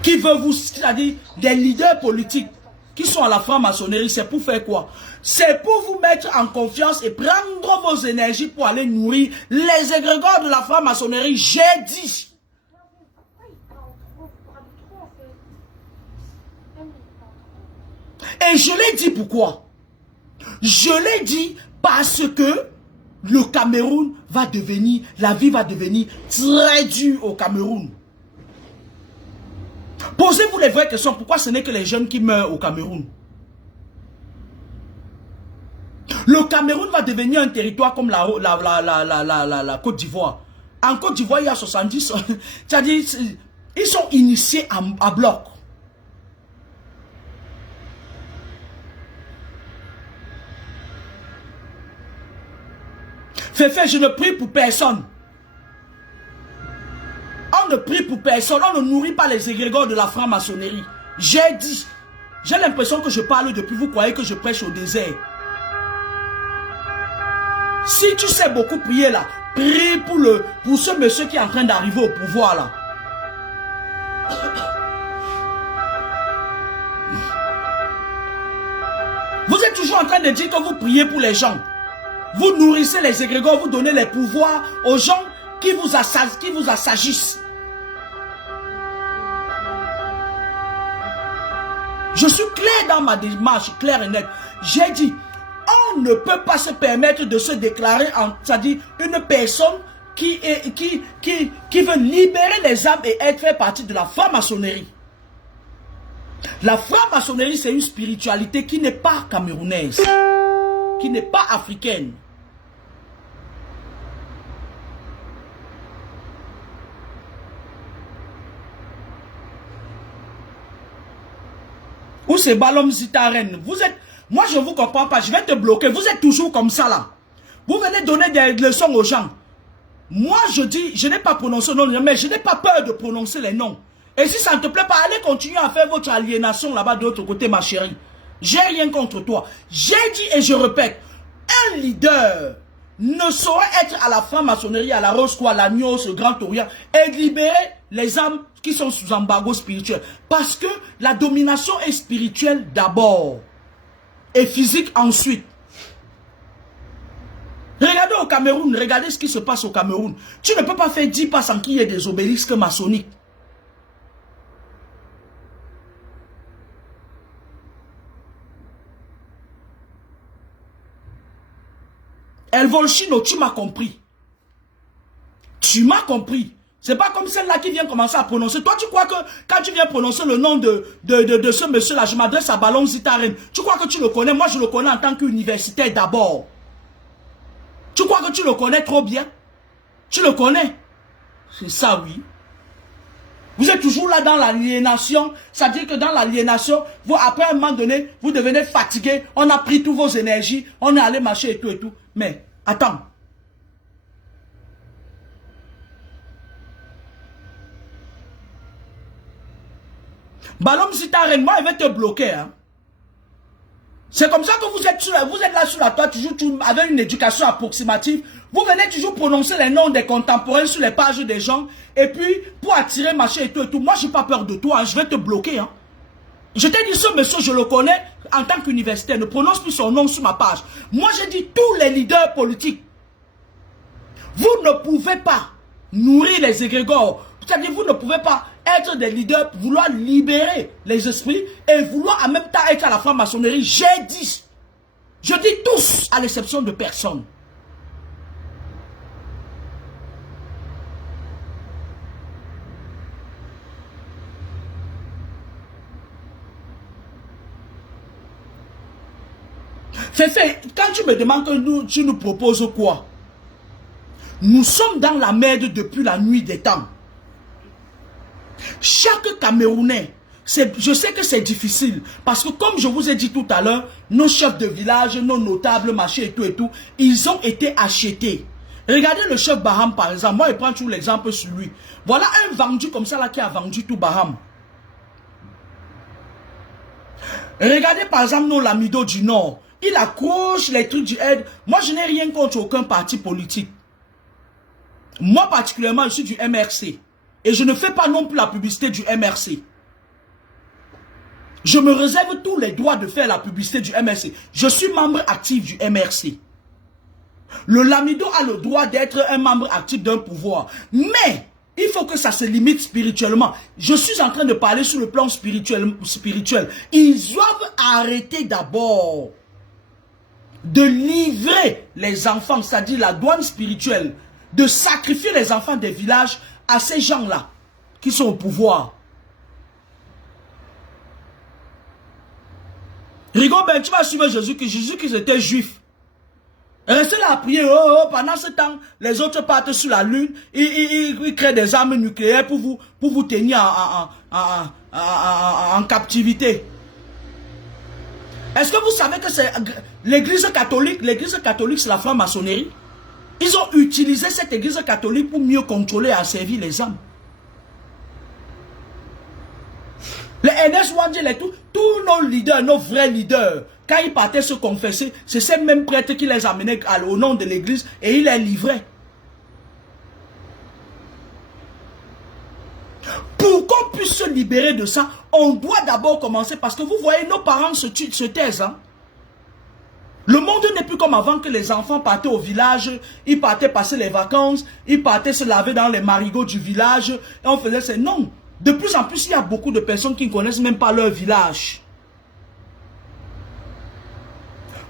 qui veut vous, c'est-à-dire des leaders politiques qui sont à la franc-maçonnerie, c'est pour faire quoi? C'est pour vous mettre en confiance et prendre vos énergies pour aller nourrir les égrégores de la franc-maçonnerie. J'ai dit. Et je l'ai dit pourquoi? Je l'ai dit parce que le Cameroun va devenir, la vie va devenir très dure au Cameroun. Posez-vous les vraies questions. Pourquoi ce n'est que les jeunes qui meurent au Cameroun? Le Cameroun va devenir un territoire comme la Côte d'Ivoire. En Côte d'Ivoire, il y a 70. C'est-à-dire, ils sont initiés à bloc. Féfé, je ne prie pour personne. On ne prie pour personne. On ne nourrit pas les égrégores de la franc-maçonnerie. J'ai dit. J'ai l'impression que je parle depuis. Vous croyez que je prêche au désert. Si tu sais beaucoup prier là, prie pour ce monsieur qui est en train d'arriver au pouvoir là. Vous êtes toujours en train de dire que vous priez pour les gens. Vous nourrissez les égrégores, vous donnez les pouvoirs aux gens qui vous assagissent. Je suis clair dans ma démarche, clair et net. J'ai dit, on ne peut pas se permettre de se déclarer, c'est-à-dire une personne qui veut libérer les âmes et être fait partie de la franc-maçonnerie. La franc-maçonnerie, c'est une spiritualité qui n'est pas camerounaise, qui n'est pas africaine. Où c'est Balom Zitaren? Vous êtes... Moi, je ne vous comprends pas. Je vais te bloquer. Vous êtes toujours comme ça, là. Vous venez donner des leçons aux gens. Moi, je dis, je n'ai pas prononcé le nom, mais je n'ai pas peur de prononcer les noms. Et si ça ne te plaît pas, allez continuer à faire votre aliénation là-bas de l'autre côté, ma chérie. J'ai rien contre toi. J'ai dit et je répète, un leader ne saurait être à la franc-maçonnerie, à la Rose-Croix, à l'Agneau, au Grand Orient, et libérer les âmes qui sont sous embargo spirituel. Parce que la domination est spirituelle d'abord. Et physique ensuite. Regardez au Cameroun, regardez ce qui se passe au Cameroun. Tu ne peux pas faire 10 pas sans qu'il y ait des obélisques maçonniques. El Volchino, tu m'as compris. Tu m'as compris. C'est pas comme celle-là qui vient commencer à prononcer. Toi, tu crois que quand tu viens prononcer le nom de ce monsieur-là, je m'adresse à Balom Zitaren. Tu crois que tu le connais? Moi, je le connais en tant qu'universitaire d'abord. Tu crois que tu le connais trop bien? Tu le connais? C'est ça, oui. Vous êtes toujours là dans l'aliénation. Ça veut dire que dans l'aliénation, après un moment donné, vous devenez fatigué. On a pris toutes vos énergies. On est allé marcher et tout et tout. Mais, attends. Balom Zitaren, moi, il va te bloquer. Hein. C'est comme ça que vous êtes là sur la toile, toujours avec une éducation approximative. Vous venez toujours prononcer les noms des contemporains sur les pages des gens. Et puis, pour attirer machin et tout et tout. Moi, je n'ai pas peur de toi. Hein, je vais te bloquer. Hein. Je t'ai dit, ce monsieur, je le connais en tant qu'universitaire. Ne prononce plus son nom sur ma page. Moi, j'ai dit, tous les leaders politiques. Vous ne pouvez pas nourrir les égrégores. C'est-à-dire, vous ne pouvez pas être des leaders, vouloir libérer les esprits et vouloir en même temps être à la franc-maçonnerie. J'ai dit. Je dis tous, à l'exception de personne. Féfé, quand tu me demandes que tu nous proposes quoi? Nous sommes dans la merde depuis la nuit des temps. Chaque Camerounais, je sais que c'est difficile, parce que comme je vous ai dit tout à l'heure, nos chefs de village, nos notables, machin et tout, ils ont été achetés. Regardez le chef Baham par exemple, moi je prends toujours l'exemple sur lui. Voilà un vendu comme ça là qui a vendu tout Baham. Regardez par exemple nos Lamido du Nord, il accroche les trucs du aide. Moi je n'ai rien contre aucun parti politique. Moi particulièrement je suis du MRC. Et je ne fais pas non plus la publicité du MRC. Je me réserve tous les droits de faire la publicité du MRC. Je suis membre actif du MRC. Le Lamido a le droit d'être un membre actif d'un pouvoir. Mais, il faut que ça se limite spirituellement. Je suis en train de parler sur le plan spirituel. Ils doivent arrêter d'abord de livrer les enfants, c'est-à-dire la douane spirituelle, de sacrifier les enfants des villages à ces gens-là qui sont au pouvoir. Rigo, ben tu vas suivre Jésus qui était juif. Restez là à prier. Pendant ce temps, les autres partent sur la lune. Ils créent des armes nucléaires pour vous tenir en captivité. Est-ce que vous savez que c'est l'église catholique? L'église catholique, c'est la franc-maçonnerie. Ils ont utilisé cette église catholique pour mieux contrôler et asservir les hommes. Les NS Wandjel et tous nos leaders, nos vrais leaders, quand ils partaient se confesser, c'est ces mêmes prêtres qui les amenaient au nom de l'église et ils les livraient. Pour qu'on puisse se libérer de ça, on doit d'abord commencer parce que vous voyez, nos parents se taisent. Hein? Le monde n'est plus comme avant que les enfants partaient au village, ils partaient passer les vacances, ils partaient se laver dans les marigots du village, et on faisait ça. Non, de plus en plus, il y a beaucoup de personnes qui ne connaissent même pas leur village.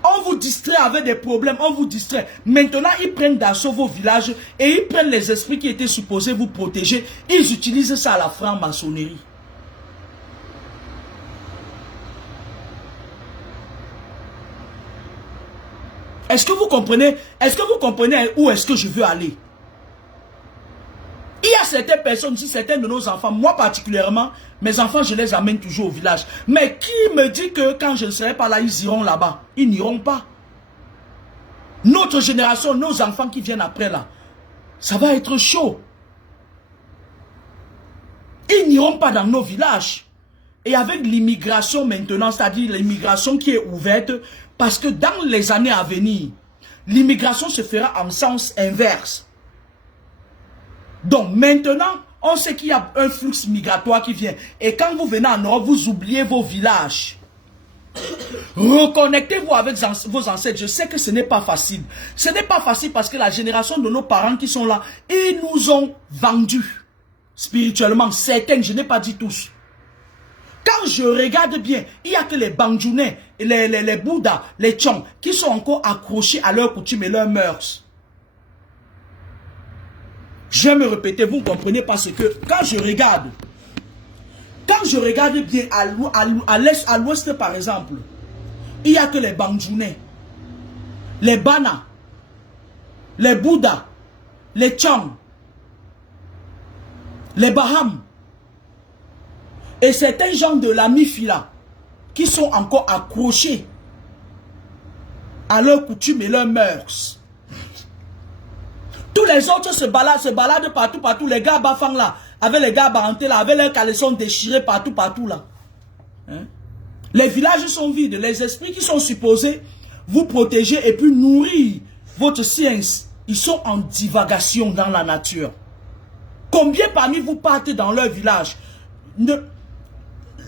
On vous distrait avec des problèmes, on vous distrait. Maintenant, ils prennent d'assaut vos villages et ils prennent les esprits qui étaient supposés vous protéger. Ils utilisent ça à la franc-maçonnerie. Est-ce que vous comprenez? Est-ce que vous comprenez où est-ce que je veux aller? Il y a certaines personnes, si certains de nos enfants, moi particulièrement, mes enfants, je les amène toujours au village. Mais qui me dit que quand je ne serai pas là, ils iront là-bas? Ils n'iront pas. Notre génération, nos enfants qui viennent après là, ça va être chaud. Ils n'iront pas dans nos villages. Et avec l'immigration maintenant, c'est-à-dire l'immigration qui est ouverte, parce que dans les années à venir, l'immigration se fera en sens inverse. Donc maintenant, on sait qu'il y a un flux migratoire qui vient. Et quand vous venez en Europe, vous oubliez vos villages. Reconnectez-vous avec vos ancêtres. Je sais que ce n'est pas facile. Ce n'est pas facile parce que la génération de nos parents qui sont là, ils nous ont vendus spirituellement. Certains, je n'ai pas dit tous. Quand je regarde bien, il n'y a que les Bandjounais, les Bouddhas, les Tchons qui sont encore accrochés à leurs coutumes et leurs mœurs. Je vais me répéter, vous comprenez parce que quand je regarde bien à l'ouest par exemple, il n'y a que les Bandjounais, les Bana, les Bouddhas, les Tchons, les Baham. Et certains gens de la Mifila qui sont encore accrochés à leurs coutumes et leurs mœurs. Tous les autres se baladent partout. Les gars bafang là, avec les gars barantés là, avec leurs caleçons déchirés partout là. Hein? Les villages sont vides. Les esprits qui sont supposés vous protéger et puis nourrir votre science, ils sont en divagation dans la nature. Combien parmi vous partent dans leur village?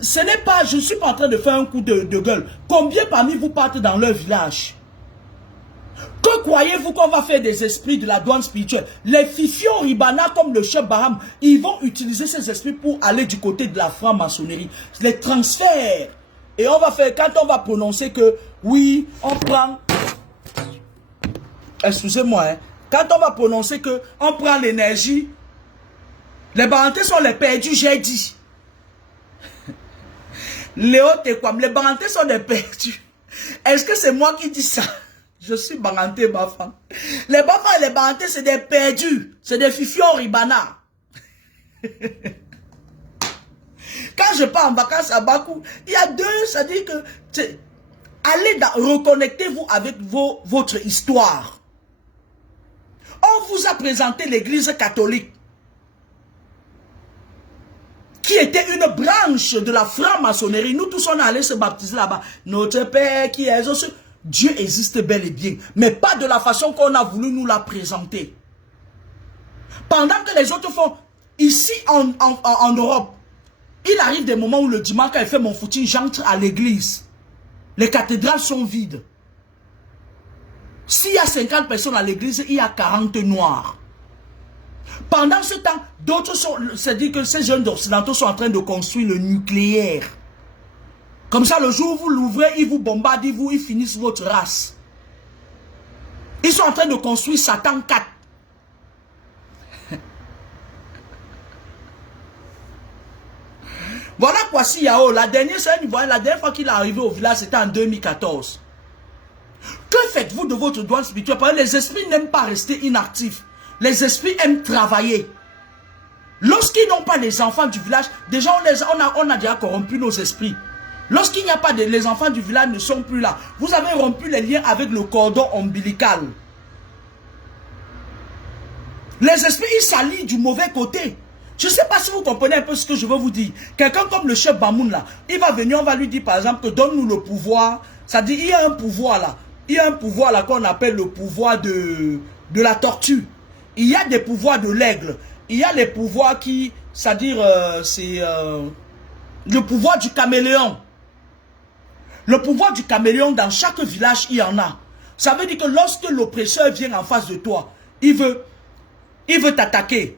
Ce n'est pas, je ne suis pas en train de faire un coup de gueule. Combien parmi vous partent dans leur village? Que croyez-vous qu'on va faire des esprits de la douane spirituelle? Les Fifions Ribana comme le chef Baham, ils vont utiliser ces esprits pour aller du côté de la franc-maçonnerie. Les transferts. Et on va faire, quand on va prononcer que, oui, on prend... Excusez-moi, hein. Quand on va prononcer que, on prend l'énergie, les Barantés sont les perdus, j'ai dit. Léo Tekwam, les Barantés sont des perdus. Est-ce que c'est moi qui dis ça? Je suis Banganté Bafan. Les Bafans et les Banganté, c'est des perdus. C'est des fifions ribana. Quand je pars en vacances à Bakou, il y a deux, c'est-à-dire que allez reconnectez-vous avec votre histoire. On vous a présenté l'église catholique, qui était une branche de la franc-maçonnerie. Nous tous, on est allés se baptiser là-bas. Notre Père qui est aux cieux. Dieu existe bel et bien, mais pas de la façon qu'on a voulu nous la présenter. Pendant que les autres font, ici en Europe, il arrive des moments où le dimanche, quand il fait mon footing, j'entre à l'église. Les cathédrales sont vides. S'il y a 50 personnes à l'église, il y a 40 noirs. Pendant ce temps, d'autres sont, c'est-à-dire que ces jeunes occidentaux sont en train de construire le nucléaire. Comme ça, le jour où vous l'ouvrez, ils vous bombardent, ils finissent votre race. Ils sont en train de construire Satan 4. Voilà Kwasi Yao, la dernière fois qu'il est arrivé au village, c'était en 2014. Que faites-vous de votre douane spirituelle? Parce que les esprits n'aiment pas rester inactifs. Les esprits aiment travailler. Lorsqu'ils n'ont pas les enfants du village, déjà on a déjà corrompu nos esprits. Lorsqu'il n'y a pas les enfants du village ne sont plus là. Vous avez rompu les liens avec le cordon ombilical. Les esprits, ils s'allient du mauvais côté. Je ne sais pas si vous comprenez un peu ce que je veux vous dire. Quelqu'un comme le chef Bamoun là, il va venir, on va lui dire par exemple que donne-nous le pouvoir. Ça dit, il y a un pouvoir là. Il y a un pouvoir là qu'on appelle le pouvoir de la tortue. Il y a des pouvoirs de l'aigle. Il y a les pouvoirs qui, c'est-à-dire, c'est le pouvoir du caméléon. Le pouvoir du caméléon, dans chaque village, il y en a. Ça veut dire que lorsque l'oppresseur vient en face de toi, il veut t'attaquer.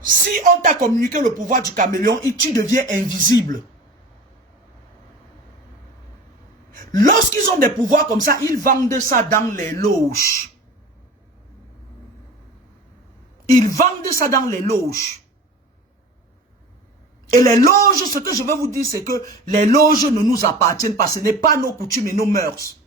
Si on t'a communiqué le pouvoir du caméléon, tu deviens invisible. Lorsqu'ils ont des pouvoirs comme ça, ils vendent ça dans les loges. Ils vendent ça dans les loges. Et les loges, ce que je veux vous dire, c'est que les loges ne nous appartiennent pas. Ce n'est pas nos coutumes et nos mœurs.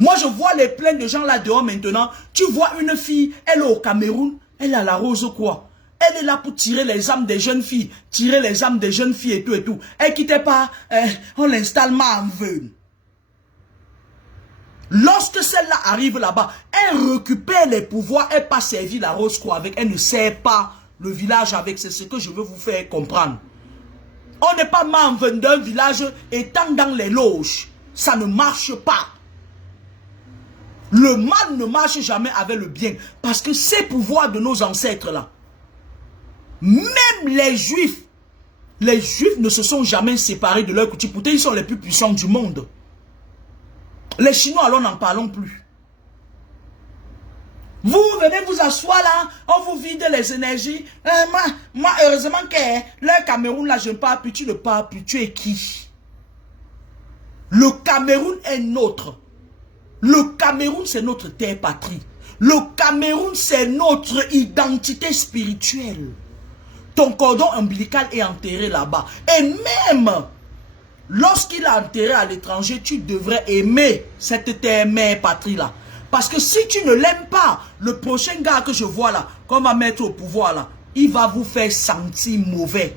Moi, je vois les plaintes de gens là dehors maintenant. Tu vois une fille, elle est au Cameroun, elle a la rose quoi. Elle est là pour tirer les âmes des jeunes filles. Tirer les âmes des jeunes filles et tout et tout. Elle quittait pas, on l'installe mal en veine. Lorsque celle-là arrive là-bas, elle récupère les pouvoirs, elle n'a pas servi la rose quoi avec. Elle ne sert pas le village avec. C'est ce que je veux vous faire comprendre. On n'est pas mal en veine d'un village étant dans les loges. Ça ne marche pas. Le mal ne marche jamais avec le bien. Parce que ces pouvoirs de nos ancêtres là, même les juifs ne se sont jamais séparés de leur coutume. Pourtant, ils sont les plus puissants du monde. Les Chinois, alors n'en parlons plus. Vous venez vous asseoir là, on vous vide les énergies. Moi, heureusement que le Cameroun là, je ne parle plus, tu ne parles plus. Tu es qui? Le Cameroun est nôtre. Le Cameroun, c'est notre terre patrie. Le Cameroun, c'est notre identité spirituelle. Ton cordon ombilical est enterré là-bas. Et même lorsqu'il est enterré à l'étranger, tu devrais aimer cette terre mère patrie là. Parce que si tu ne l'aimes pas, le prochain gars que je vois là, qu'on va mettre au pouvoir là, il va vous faire sentir mauvais.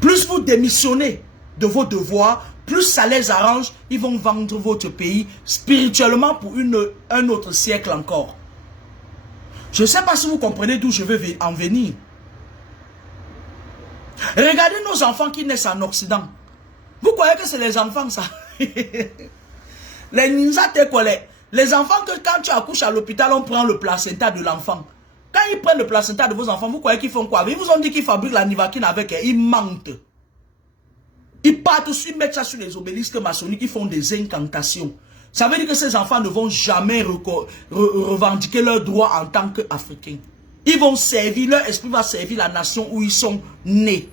Plus vous démissionnez de vos devoirs, plus ça les arrange, ils vont vendre votre pays spirituellement pour un autre siècle encore. Je ne sais pas si vous comprenez d'où je veux en venir. Regardez nos enfants qui naissent en Occident. Vous croyez que c'est les enfants ça? Les ninjas te collent. Les enfants que quand tu accouches à l'hôpital, on prend le placenta de l'enfant. Quand ils prennent le placenta de vos enfants, vous croyez qu'ils font quoi? Ils vous ont dit qu'ils fabriquent la nivaquine avec, ils mentent. Ils partent aussi, ils mettent ça sur les obélisques maçonniques, ils font des incantations. Ça veut dire que ces enfants ne vont jamais revendiquer leurs droits en tant qu'Africains. Ils vont servir, leur esprit va servir la nation où ils sont nés.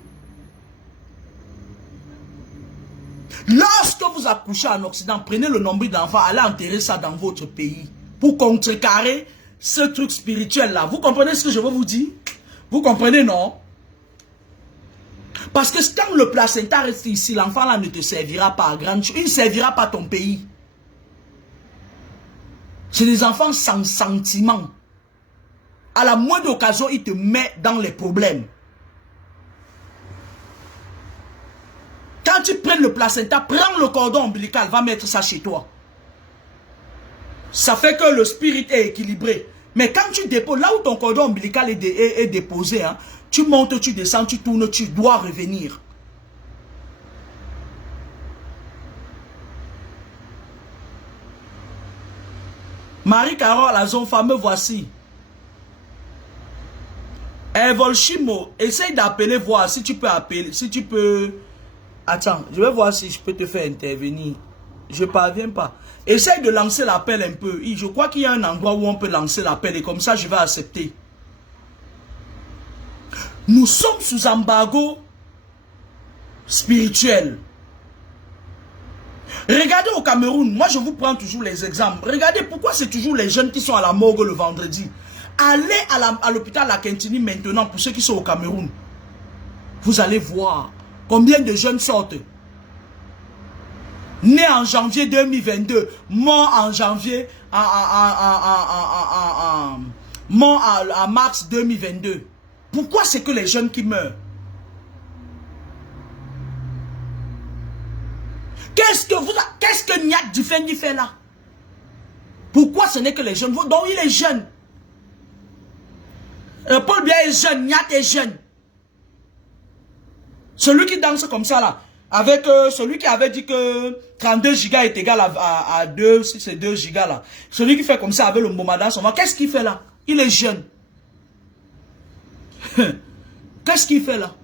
Lorsque vous accouchez en Occident, prenez le nombril d'enfants, allez enterrer ça dans votre pays. Pour contrecarrer ce truc spirituel là. Vous comprenez ce que je veux vous dire? Vous comprenez, non? Parce que quand le placenta reste ici, l'enfant là ne te servira pas à grande chose. Il ne servira pas ton pays. C'est des enfants sans sentiment. À la moindre occasion, il te met dans les problèmes. Quand tu prends le placenta, prends le cordon ombilical, va mettre ça chez toi. Ça fait que le spirit est équilibré. Mais quand tu déposes, là où ton cordon ombilical est déposé, hein, tu montes, tu descends, tu tournes, tu dois revenir. Marie-Carole, la zone fameux, voici. Volchimo, essaye d'appeler, voir si tu peux appeler, si tu peux... Attends, je vais voir si je peux te faire intervenir. Je ne parviens pas. Essaye de lancer l'appel un peu. Je crois qu'il y a un endroit où on peut lancer l'appel et comme ça, je vais accepter. Nous sommes sous embargo spirituel. Regardez au Cameroun, moi je vous prends toujours les exemples. Regardez pourquoi c'est toujours les jeunes qui sont à la morgue le vendredi. Allez à l'hôpital La Quintini maintenant pour ceux qui sont au Cameroun. Vous allez voir combien de jeunes sortent. Nés en janvier 2022, morts en janvier, morts en mars 2022. Pourquoi c'est que les jeunes qui meurent? Qu'est-ce que Nyat Dufendi fait là? Pourquoi ce n'est que les jeunes? Donc il est jeune. Paul Biya est jeune, Nyat est jeune. Celui qui danse comme ça là, avec celui qui avait dit que 32 gigas est égal à 2, si c'est 2 gigas là. Celui qui fait comme ça avec le Momada, qu'est-ce qu'il fait là? Il est jeune. Qu'est-ce qu'il fait là?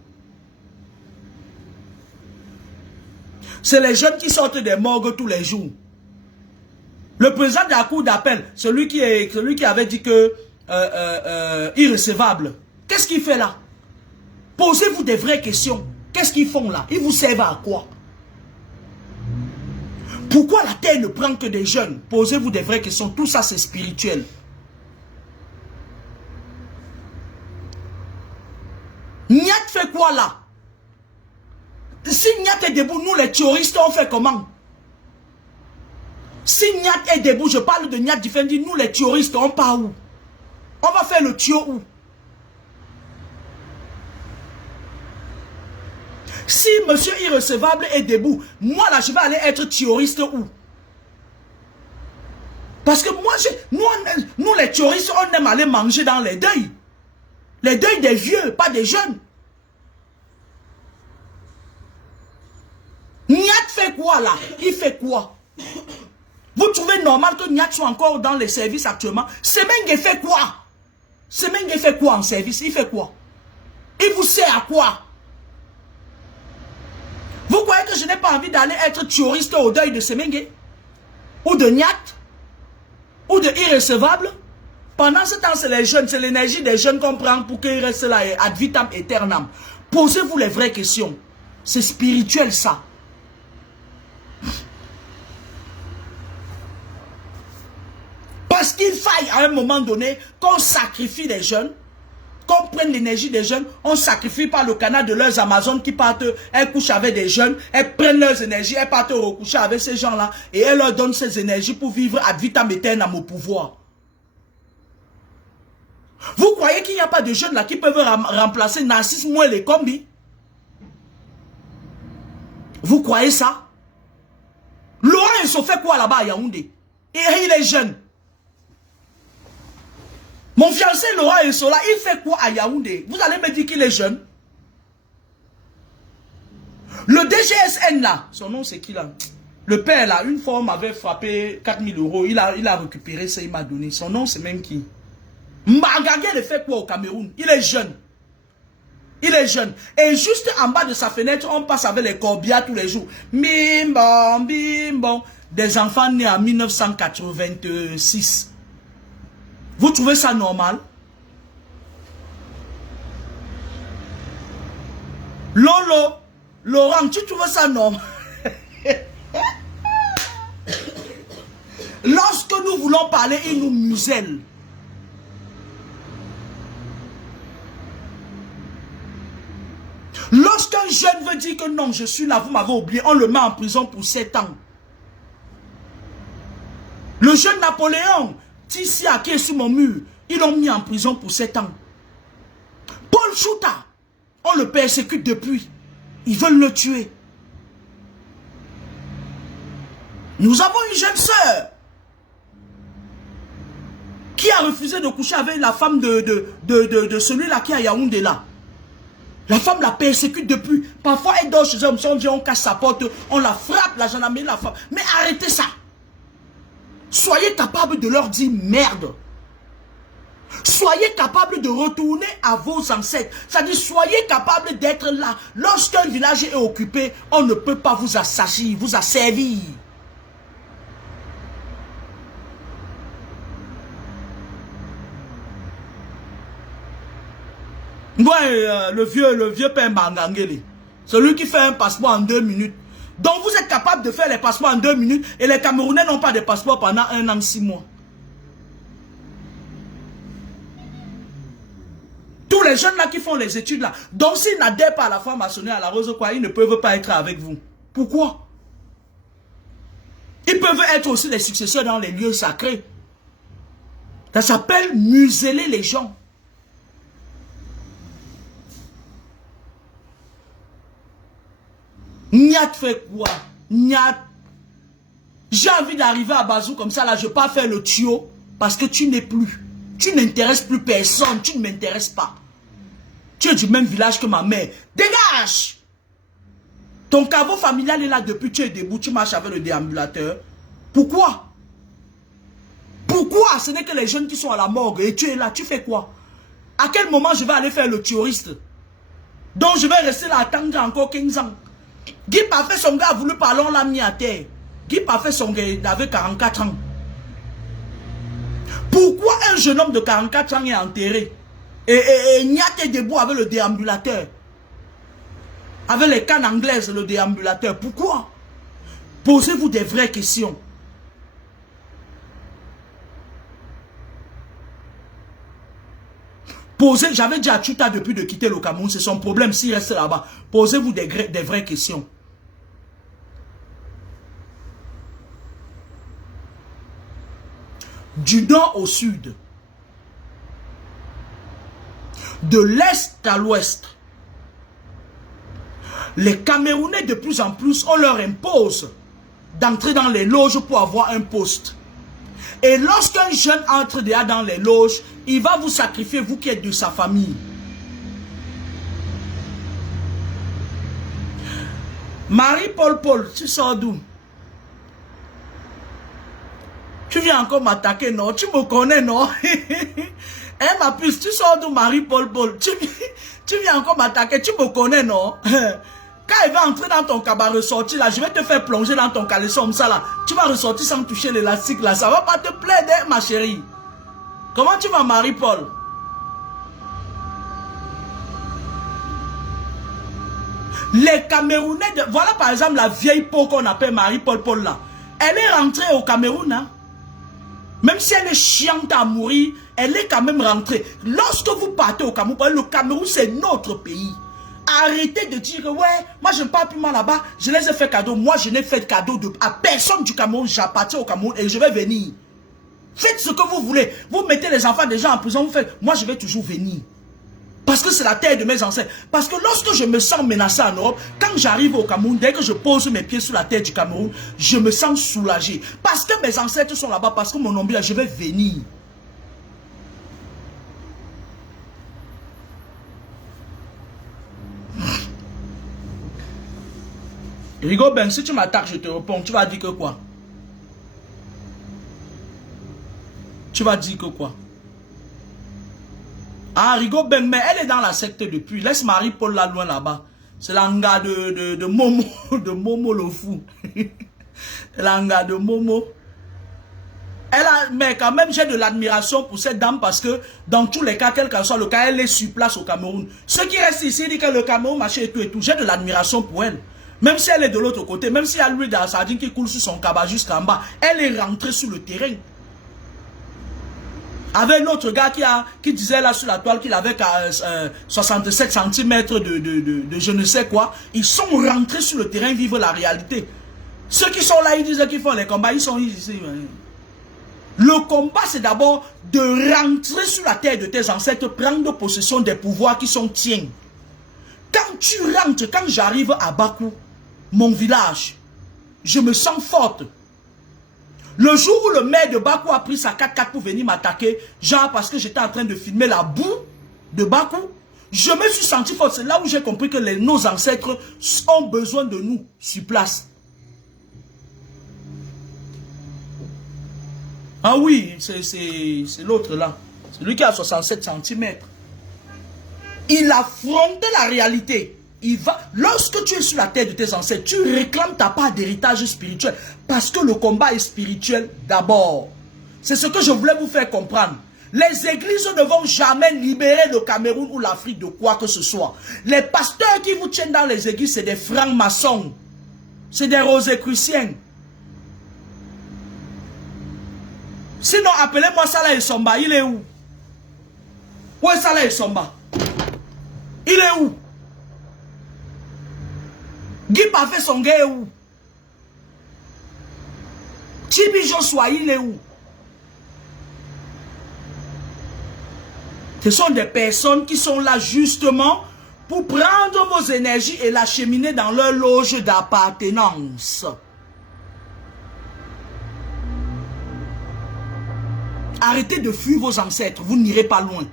C'est les jeunes qui sortent des morgues tous les jours. Le président de la cour d'appel, celui qui avait dit que irrecevable, qu'est-ce qu'il fait là? Posez-vous des vraies questions. Qu'est-ce qu'ils font là? Ils vous servent à quoi? Pourquoi la terre ne prend que des jeunes? Posez-vous des vraies questions. Tout ça, c'est spirituel. Nyat fait quoi là? Si Nyat est debout, nous les terroristes, on fait comment? Si Nyat est debout, je parle de Nyat Dufendi, nous les terroristes, on part où? On va faire le tuyau où? Si monsieur irrecevable est debout, moi là je vais aller être terroriste où? Parce que moi, nous les terroristes, on aime aller manger dans les deuils. Les deuils des vieux, pas des jeunes. Nyat fait quoi là? Il fait quoi? Vous trouvez normal que Nyat soit encore dans les services actuellement? Semenge fait quoi? Semenge fait quoi en service? Il fait quoi? Il vous sert à quoi? Vous croyez que je n'ai pas envie d'aller être terroriste au deuil de Semenge? Ou de Nyat? Ou de irrecevable? Pendant ce temps, c'est les jeunes, c'est l'énergie des jeunes qu'on prend pour qu'ils restent là ad vitam aeternam. Posez-vous les vraies questions. C'est spirituel ça. Parce qu'il faille à un moment donné qu'on sacrifie les jeunes, qu'on prenne l'énergie des jeunes, on sacrifie par le canal de leurs Amazones qui partent, elles couchent avec des jeunes, elles prennent leurs énergies, elles partent recoucher avec ces gens-là et elles leur donnent ces énergies pour vivre ad vitam aeternam au pouvoir. Vous croyez qu'il n'y a pas de jeunes là qui peuvent remplacer Narcisse Mouel et Kombi? Vous croyez ça? Laurent Enso fait quoi là-bas à Yaoundé? Et il est jeune. Mon fiancé Laurent Enso là, il fait quoi à Yaoundé? Vous allez me dire qu'il est jeune? Le DGSN là, son nom c'est qui là? Le père là, une fois on m'avait frappé 4000 €, il a récupéré ça, il m'a donné. Son nom c'est même qui? Mbangagé le fait quoi au Cameroun? Il est jeune. Il est jeune. Et juste en bas de sa fenêtre, on passe avec les corbillards tous les jours. Bim bon, bim bon. Des enfants nés en 1986. Vous trouvez ça normal? Lolo, Laurent, tu trouves ça normal? Lorsque nous voulons parler, il nous muselle. Lorsqu'un un jeune veut dire que non, je suis là, vous m'avez oublié, on le met en prison pour 7 ans. Le jeune Napoléon, Tissia qui est sur mon mur, ils l'ont mis en prison pour 7 ans. Paul Chouta, on le persécute depuis. Ils veulent le tuer. Nous avons une jeune sœur qui a refusé de coucher avec la femme de celui-là qui est à Yaoundé là. La femme la persécute depuis. Parfois, elle dort chez eux, on casse sa porte, on la frappe, la gendarmerie, la femme. Mais arrêtez ça. Soyez capable de leur dire merde. Soyez capable de retourner à vos ancêtres. C'est-à-dire, soyez capable d'être là. Lorsqu'un village est occupé, on ne peut pas vous assassiner, vous asservir. Ouais, le vieux père Mangangele. Celui qui fait un passeport en 2 minutes. Donc vous êtes capable de faire les passeports en 2 minutes et les Camerounais n'ont pas de passeport pendant 1 an, 6 mois. Tous les jeunes là qui font les études là, donc s'ils n'adhèrent pas à la franc-maçonnerie, à la rose quoi, ils ne peuvent pas être avec vous. Pourquoi? Ils peuvent être aussi les successeurs dans les lieux sacrés. Ça s'appelle museler les gens. Niat fait quoi? Niat. J'ai envie d'arriver à Bazou comme ça, là, je ne vais pas faire le tuyau parce que tu n'es plus. Tu n'intéresses plus personne, tu ne m'intéresses pas. Tu es du même village que ma mère. Dégage! Ton caveau familial est là depuis, tu es debout, tu marches avec le déambulateur. Pourquoi? Pourquoi? Ce n'est que les jeunes qui sont à la morgue et tu es là, tu fais quoi? À quel moment je vais aller faire le tuoriste? Donc je vais rester là à attendre encore 15 ans. Guy Parfait, son gars a voulu parler, on l'a mis à terre. Guy Parfait, son gars, il avait 44 ans. Pourquoi un jeune homme de 44 ans est enterré? Et Niat est debout avec le déambulateur. Avec les cannes anglaises, le déambulateur. Pourquoi? Posez-vous des vraies questions. J'avais dit à Chuta depuis de quitter le Cameroun, c'est son problème s'il reste là-bas. Posez-vous des vraies questions. Du nord au sud, de l'est à l'ouest, les Camerounais de plus en plus, on leur impose d'entrer dans les loges pour avoir un poste. Et lorsqu'un jeune entre déjà dans les loges, il va vous sacrifier, vous qui êtes de sa famille. Marie-Paul, tu sors d'où? Tu viens encore m'attaquer, non? Tu me connais, non? Eh, ma puce, tu sors d'où, Marie-Paul? Tu viens encore m'attaquer, tu me connais, non? Quand il va entrer dans ton cabas ressortir là, je vais te faire plonger dans ton caleçon comme ça là. Tu vas ressortir sans toucher l'élastique là. Ça va pas te plaire, ma chérie. Comment tu vas, Marie-Paul? Les Camerounais, voilà par exemple la vieille peau qu'on appelle Marie-Paul là. Elle est rentrée au Cameroun, hein? Même si elle est chiante à mourir, elle est quand même rentrée. Lorsque vous partez au Cameroun, le Cameroun c'est notre pays. Arrêtez de dire que ouais, moi je ne parle plus mal là-bas, je les ai fait cadeau. Moi je n'ai fait de cadeau à personne du Cameroun. J'appartiens au Cameroun et je vais venir. Faites ce que vous voulez. Vous mettez les enfants des gens en prison, vous faites. Moi je vais toujours venir. Parce que c'est la terre de mes ancêtres. Parce que lorsque je me sens menacé en Europe, quand j'arrive au Cameroun, dès que je pose mes pieds sur la terre du Cameroun, je me sens soulagé. Parce que mes ancêtres sont là-bas, parce que mon nom là, je vais venir. Rigo Ben, si tu m'attaques, je te réponds. Tu vas dire que quoi? Tu vas dire que quoi? Ah, Rigo Ben, mais elle est dans la secte depuis. Laisse Marie-Paul là loin là-bas. C'est l'anga de Momo, de Momo le fou. L'anga de Momo. Elle a, mais quand même, j'ai de l'admiration pour cette dame parce que dans tous les cas, quel que soit le cas, elle est sur place au Cameroun. Ceux qui restent ici disent que le Cameroun, machin et tout. J'ai de l'admiration pour elle. Même si elle est de l'autre côté, même si elle a l'huile de la sardine qui coule sur son cabas jusqu'en bas, elle est rentrée sur le terrain. Avec l'autre gars qui disait là sur la toile qu'il avait 67 cm de je ne sais quoi. Ils sont rentrés sur le terrain vivre la réalité. Ceux qui sont là, ils disent qu'ils font les combats, ils sont ici. Le combat, c'est d'abord de rentrer sur la terre de tes ancêtres, prendre possession des pouvoirs qui sont tiens. Quand tu rentres, quand j'arrive à Bakou, mon village, je me sens forte. Le jour où le maire de Bakou a pris sa 4x4 pour venir m'attaquer, genre parce que j'étais en train de filmer la boue de Bakou, je me suis senti forte. C'est là où j'ai compris que nos ancêtres ont besoin de nous sur place. Ah oui, c'est l'autre là. C'est lui qui a 67 cm. Il affronte la réalité. Lorsque tu es sur la terre de tes ancêtres, tu réclames ta part d'héritage spirituel. Parce que le combat est spirituel d'abord. C'est ce que je voulais vous faire comprendre. Les églises ne vont jamais libérer le Cameroun ou l'Afrique de quoi que ce soit. Les pasteurs qui vous tiennent dans les églises, c'est des francs-maçons. C'est des rosicruciens. Sinon, appelez-moi Salah Essomba. Il est où? Où est Salah Essomba? Il est où? Guy Parfait Songa est où? Tibi Joshua, il est où? Ce sont des personnes qui sont là justement pour prendre vos énergies et l'acheminer dans leur loge d'appartenance. Arrêtez de fuir vos ancêtres, vous n'irez pas loin.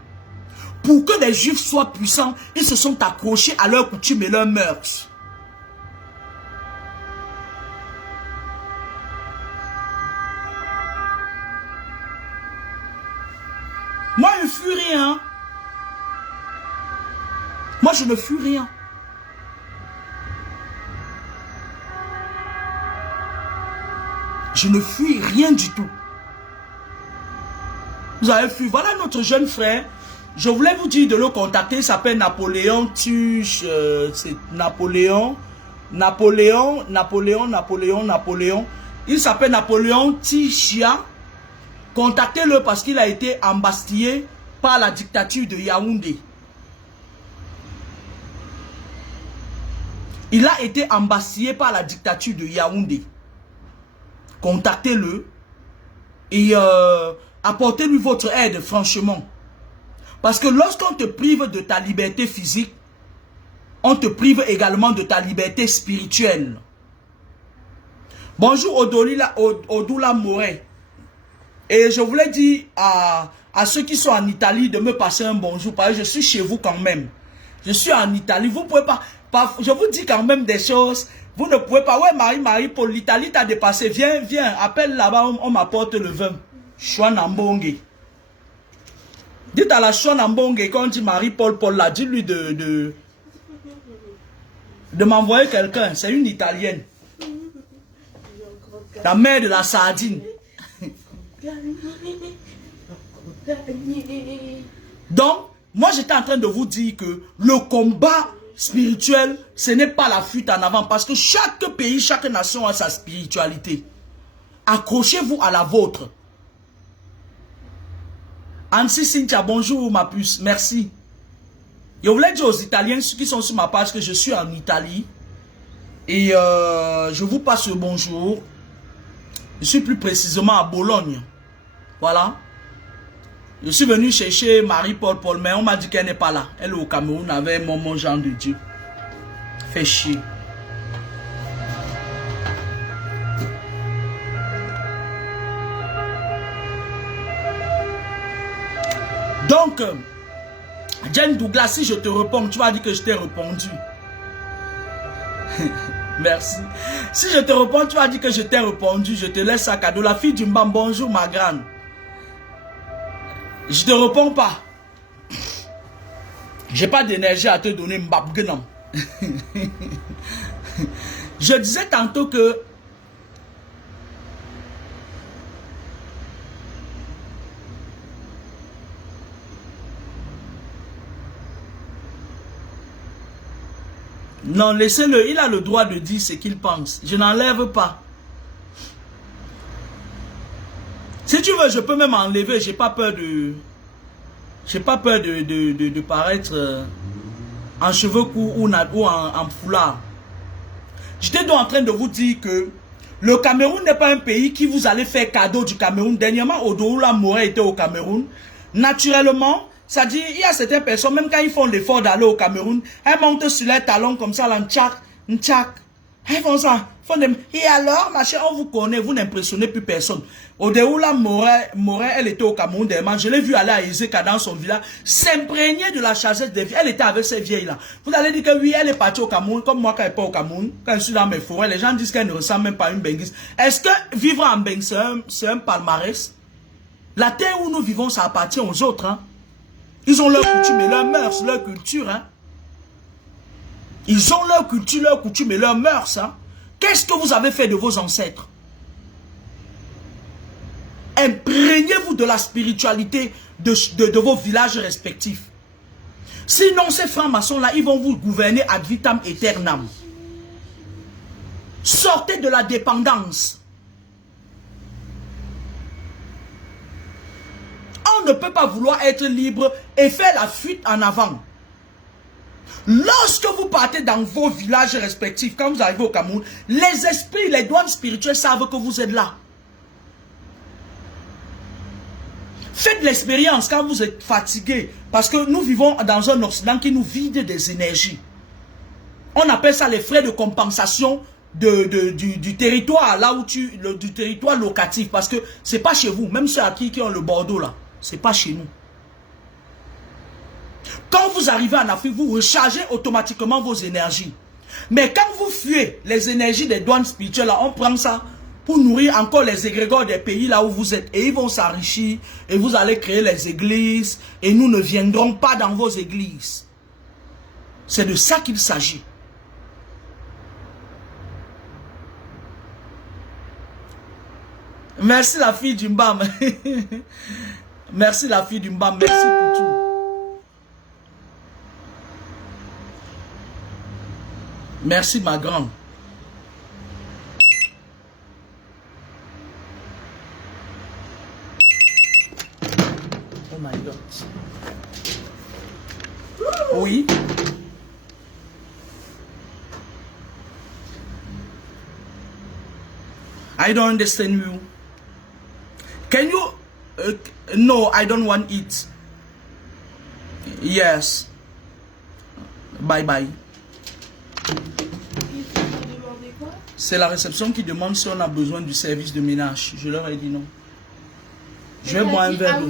Pour que les Juifs soient puissants, ils se sont accrochés à leurs coutumes et leurs mœurs. Moi, je ne fuis rien. Moi, je ne fuis rien. Je ne fuis rien du tout. Vous avez vu, voilà notre jeune frère. Je voulais vous dire de le contacter. Il s'appelle Napoléon Tuche. C'est Napoléon. Il s'appelle Napoléon Tichia. Contactez-le parce qu'il a été embastillé par la dictature de Yaoundé. Il a été embastillé par la dictature de Yaoundé. Contactez-le et apportez-lui votre aide, franchement. Parce que lorsqu'on te prive de ta liberté physique, on te prive également de ta liberté spirituelle. Bonjour Odoula Moret. Et je voulais dire à ceux qui sont en Italie de me passer un bonjour. Parce que je suis chez vous quand même. Je suis en Italie. Vous pouvez pas je vous dis quand même des choses. Vous ne pouvez pas. Ouais, Marie-Paul, l'Italie t'a dépassé. Viens, appelle là-bas, on m'apporte le vin. Chouanambongue. Dites à la Chouanambongue, quand on dit Marie-Paul, là, dis-lui de m'envoyer quelqu'un. C'est une Italienne. La mère de la sardine. Donc, moi j'étais en train de vous dire que le combat spirituel, ce n'est pas la fuite en avant. Parce que chaque pays, chaque nation a sa spiritualité. Accrochez-vous à la vôtre. Ansi Cynthia, bonjour ma puce, merci. Je voulais dire aux Italiens qui sont sur ma page que je suis en Italie. Et je vous passe le bonjour. Je suis plus précisément à Bologne. Voilà. Je suis venu chercher Marie-Paul, mais on m'a dit qu'elle n'est pas là. Elle est au Cameroun avec mon Jean de Dieu. Fait chier. Donc, Jane Douglas, si je te réponds, tu vas dire que je t'ai répondu. Merci. Si je te réponds, tu vas dire que je t'ai répondu. Je te laisse un cadeau. La fille du Mbam, bonjour ma grande. Je te réponds pas. J'ai pas d'énergie à te donner, Mbabgenam. Je disais tantôt que non, laissez-le. Il a le droit de dire ce qu'il pense. Je n'enlève pas. Si tu veux, je peux même enlever. J'ai pas peur de... J'ai pas peur de paraître en cheveux courts ou en foulard. J'étais donc en train de vous dire que le Cameroun n'est pas un pays qui vous allez faire cadeau du Cameroun. Dernièrement, Odoula Moré était au Cameroun. Naturellement, ça dit, il y a certaines personnes, même quand ils font l'effort d'aller au Cameroun, elles montent sur leurs talons comme ça, là, tchak. Elles font ça. Et alors, ma chère, on vous connaît, vous n'impressionnez plus personne. Odeoula Moré, elle était au Cameroun dernièrement. Je l'ai vu aller à Ezeka dans son village, s'imprégner de la chasseuse des vieilles. Elle était avec ces vieilles-là. Vous allez dire que oui, elle est partie au Cameroun, comme moi quand elle n'est pas au Cameroun. Quand je suis dans mes forêts, les gens disent qu'elle ne ressemble même pas à une benguise. Est-ce que vivre en benguise, c'est un palmarès? La terre où nous vivons, ça appartient aux autres. Hein? Ils ont leur coutume et leur mœurs, leur culture. Hein? Ils ont leur culture, leur coutume et leurs mœurs. Hein? Qu'est-ce que vous avez fait de vos ancêtres? Imprégnez-vous de la spiritualité de vos villages respectifs. Sinon, ces francs-maçons-là, ils vont vous gouverner ad vitam aeternam. Sortez de la dépendance. On ne peut pas vouloir être libre et faire la fuite en avant. Lorsque vous partez dans vos villages respectifs, quand vous arrivez au Cameroun, les esprits, les douanes spirituelles savent que vous êtes là. Faites l'expérience quand vous êtes fatigué, parce que nous vivons dans un Occident qui nous vide des énergies. On appelle ça les frais de compensation du territoire, là où du territoire locatif, parce que c'est pas chez vous, même ceux à qui ont le Bordeaux là, c'est pas chez nous. Quand vous arrivez en Afrique, vous rechargez automatiquement vos énergies. Mais quand vous fuyez les énergies des douanes spirituelles, là, on prend ça pour nourrir encore les égrégores des pays là où vous êtes. Et ils vont s'enrichir et vous allez créer les églises et nous ne viendrons pas dans vos églises. C'est de ça qu'il s'agit. Merci la fille du Mbam. Merci la fille du Mbam. Merci pour tout. Merci ma grande. Oh my God. Oui. I don't understand you. Can you... no, I don't want it. Yes. Bye bye. C'est la réception qui demande si on a besoin du service de ménage. Je leur ai dit non. Je vais boire un verre d'eau.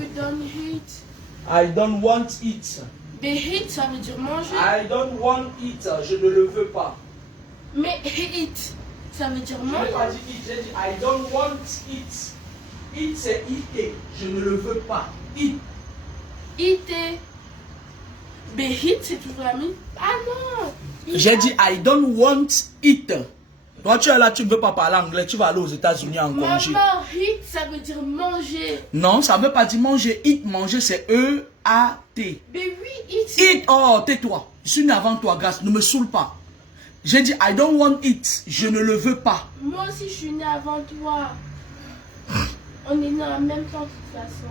I don't want it. Mais eat, ça veut dire manger. I don't want it. Je ne le veux pas. Mais eat, ça veut dire manger. Je n'ai pas dit it, j'ai dit I don't want it. It c'est it. Je ne le veux pas. It. It. Mais eat, c'est toujours la même. Ah non. J'ai dit I don't want it. Toi, tu es là, tu ne veux pas parler anglais, tu vas aller aux États-Unis en congé. Maman, eat, ça veut dire manger. Non, ça ne veut pas dire manger. Eat, manger, c'est E-A-T. Mais oui, eat. Eat, oh, tais-toi. Je suis né avant toi, grâce. Ne me saoule pas. J'ai dit I don't want it. Je ne le veux pas. Moi aussi, je suis né avant toi. On est né en même temps, de toute façon.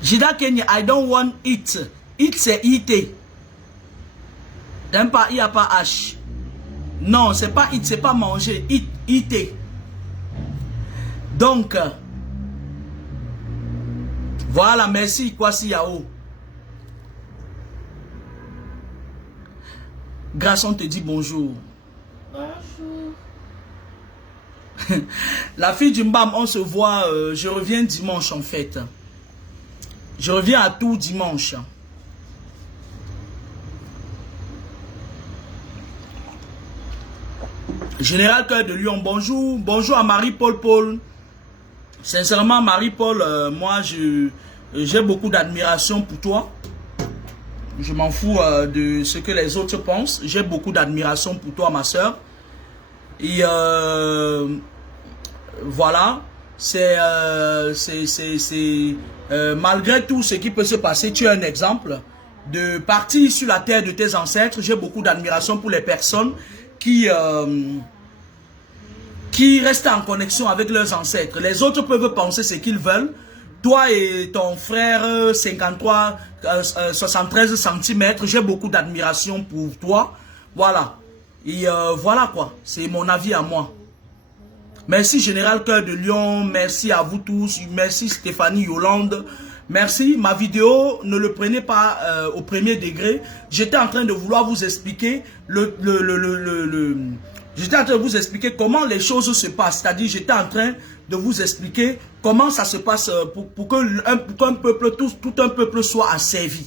Jida Kenya, I don't want it. It, c'est IT. T'aimes pas, il n'y a pas H. Non, c'est pas it, c'est pas manger. It, IT. Donc, voilà, merci, Kwasi Yao. Grâce, on te dit bonjour. Bonjour. La fille du Mbam, on se voit, je reviens dimanche en fait. Je reviens à tout dimanche. Général Cœur de Lion, bonjour. Bonjour à Marie-Paul Paul. Sincèrement, Marie-Paul, moi, j'ai beaucoup d'admiration pour toi. Je m'en fous de ce que les autres pensent. J'ai beaucoup d'admiration pour toi, ma soeur. Et voilà, c'est malgré tout ce qui peut se passer, tu es un exemple de partir sur la terre de tes ancêtres. J'ai beaucoup d'admiration pour les personnes qui restent en connexion avec leurs ancêtres. Les autres peuvent penser ce qu'ils veulent. Toi et ton frère, 53, 73 cm, j'ai beaucoup d'admiration pour toi. Voilà. Et voilà quoi. C'est mon avis à moi. Merci Général Cœur de Lion. Merci à vous tous. Merci Stéphanie Yolande. Merci. Ma vidéo, ne le prenez pas au premier degré. J'étais en train de vouloir vous expliquer j'étais en train de vous expliquer comment les choses se passent. C'est-à-dire, j'étais en train de vous expliquer comment ça se passe pour qu'un peuple, tout un peuple soit asservi.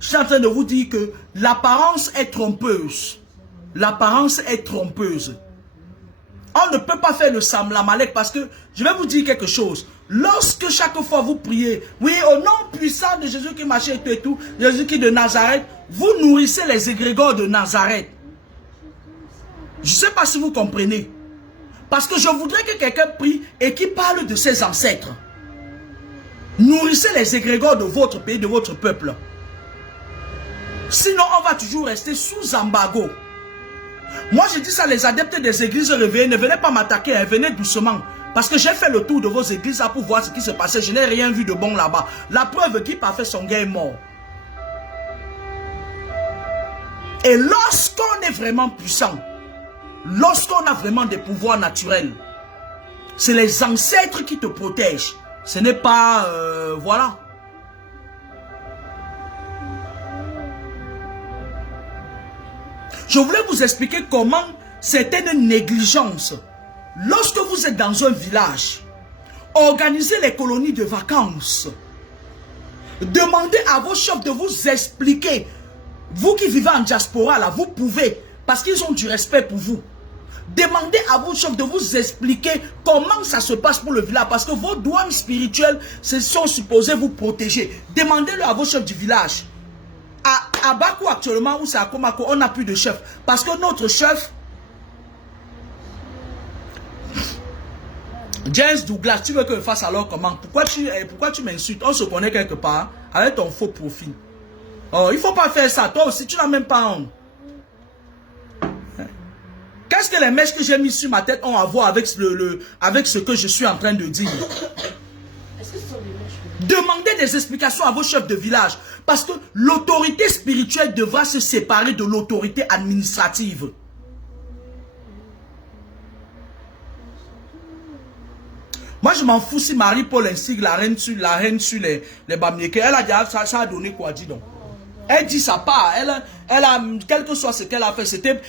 J'étais en train de vous dire que l'apparence est trompeuse. L'apparence est trompeuse. On ne peut pas faire le Samlamalek parce que, je vais vous dire quelque chose. Lorsque chaque fois vous priez, oui, au nom puissant de Jésus qui marchait et tout, Jésus qui est de Nazareth, vous nourrissez les égrégores de Nazareth. Je ne sais pas si vous comprenez. Parce que je voudrais que quelqu'un prie et qui parle de ses ancêtres. Nourrissez les égrégores de votre pays, de votre peuple. Sinon, on va toujours rester sous embargo. Moi, je dis ça, les adeptes des églises réveillées, ne venez pas m'attaquer, hein, venez doucement. Parce que j'ai fait le tour de vos églises là pour voir ce qui se passait. Je n'ai rien vu de bon là-bas. La preuve qui parfait son gars est mort. Et lorsqu'on est vraiment puissant, lorsqu'on a vraiment des pouvoirs naturels, c'est les ancêtres qui te protègent. Ce n'est pas... voilà. Je voulais vous expliquer comment certaines négligences, lorsque vous êtes dans un village, organisez les colonies de vacances. Demandez à vos chefs de vous expliquer. Vous qui vivez en diaspora, là, vous pouvez, parce qu'ils ont du respect pour vous. Demandez à vos chefs de vous expliquer comment ça se passe pour le village. Parce que vos douanes spirituelles sont supposées vous protéger. Demandez-le à vos chefs du village. À Bakou actuellement, où c'est à Komako, on n'a plus de chef. Parce que notre chef, James Douglas, tu veux que je fasse alors comment? Pourquoi tu m'insultes? On se connaît quelque part avec ton faux profil. Oh, il ne faut pas faire ça. Toi aussi, tu n'as même pas honte. Qu'est-ce que les mèches que j'ai mis sur ma tête ont à voir avec, avec ce que je suis en train de dire? Est-ce que ce sont des mèches? Demandez des explications à vos chefs de village. Parce que l'autorité spirituelle devra se séparer de l'autorité administrative. Moi, je m'en fous si Marie-Paul insigne la reine sur les Bamileke. Elle a dit, ça a donné quoi, dis donc? Elle dit sa part. Elle a, quel que soit ce qu'elle a fait,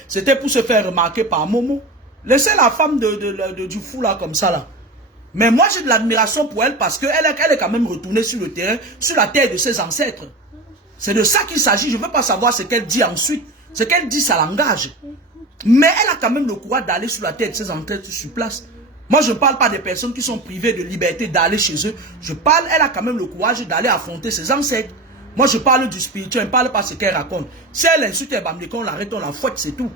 c'était pour se faire remarquer par Momo. Laissez la femme du fou là, comme ça là. Mais moi, j'ai de l'admiration pour elle parce qu'elle est quand même retournée sur le terrain, sur la terre de ses ancêtres. C'est de ça qu'il s'agit. Je ne veux pas savoir ce qu'elle dit ensuite. Ce qu'elle dit, ça l'engage. Mais elle a quand même le courage d'aller sur la terre de ses ancêtres sur place. Moi, je ne parle pas des personnes qui sont privées de liberté d'aller chez eux. Elle a quand même le courage d'aller affronter ses ancêtres. Moi, je parle du spirituel, je ne parle pas de ce qu'elle raconte. Si elle insulte les Bamileke, on l'arrête, on la fouette, c'est tout.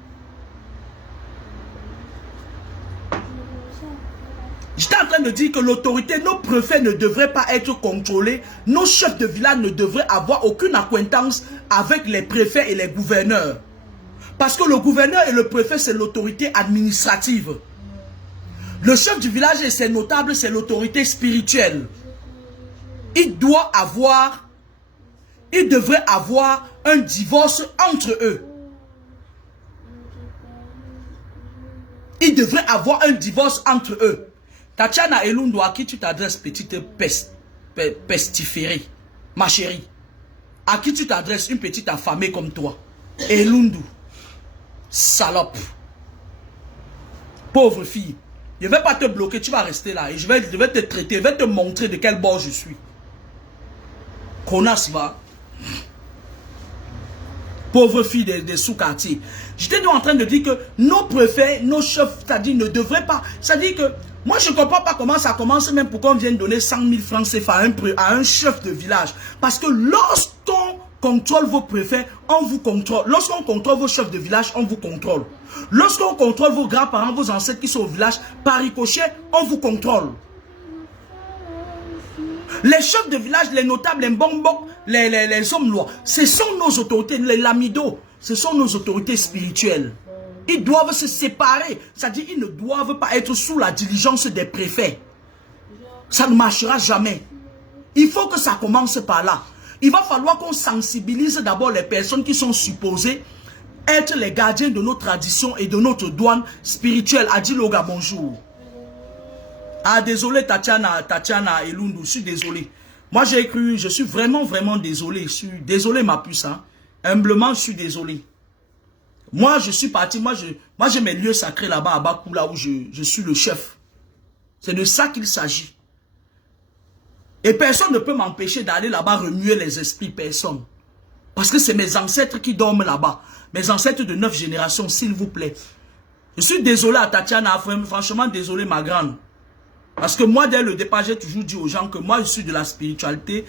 J'étais en train de dire que l'autorité, nos préfets ne devraient pas être contrôlés. Nos chefs de village ne devraient avoir aucune acquaintance avec les préfets et les gouverneurs. Parce que le gouverneur et le préfet, c'est l'autorité administrative. Le chef du village et ses notables, c'est l'autorité spirituelle. Il devrait avoir un divorce entre eux. Il devrait avoir un divorce entre eux. Tatiana Elundu, à qui tu t'adresses, petite pestiférée, ma chérie? À qui tu t'adresses, une petite affamée comme toi? Elundu, salope. Pauvre fille. Je ne vais pas te bloquer, tu vas rester là. Et je vais te traiter, je vais te montrer de quel bord je suis. Connasse, va. Pauvre fille des sous-quartiers. J'étais donc en train de dire que nos préfets, nos chefs, c'est-à-dire ne devraient pas. C'est-à-dire que moi je ne comprends pas comment ça commence même pour qu'on vienne donner 100 000 francs CFA à un chef de village. Parce que lorsqu'on contrôle vos préfets, on vous contrôle. Lorsqu'on contrôle vos chefs de village, on vous contrôle. Lorsqu'on contrôle vos grands-parents, vos ancêtres qui sont au village, par ricochet, on vous contrôle. Les chefs de village, les notables, les bonbons, les hommes lois, ce sont nos autorités, les lamidos, ce sont nos autorités spirituelles. Ils doivent se séparer. C'est-à-dire ils ne doivent pas être sous la diligence des préfets. Ça ne marchera jamais. Il faut que ça commence par là. Il va falloir qu'on sensibilise d'abord les personnes qui sont supposées être les gardiens de nos traditions et de notre douane spirituelle. Adiloga, bonjour. Ah, désolé Tatiana et Lundu, je suis désolé. Moi j'ai cru, je suis vraiment désolé. Je suis désolé ma puce. Hein. Humblement, je suis désolé. Moi je suis parti, moi j'ai mes lieux sacrés là-bas à Bakou, là où je suis le chef. C'est de ça qu'il s'agit. Et personne ne peut m'empêcher d'aller là-bas remuer les esprits, personne. Parce que c'est mes ancêtres qui dorment là-bas. Mes ancêtres de 9 générations, s'il vous plaît. Je suis désolé à Tatiana, franchement désolé ma grande. Parce que moi, dès le départ, j'ai toujours dit aux gens que moi, je suis de la spiritualité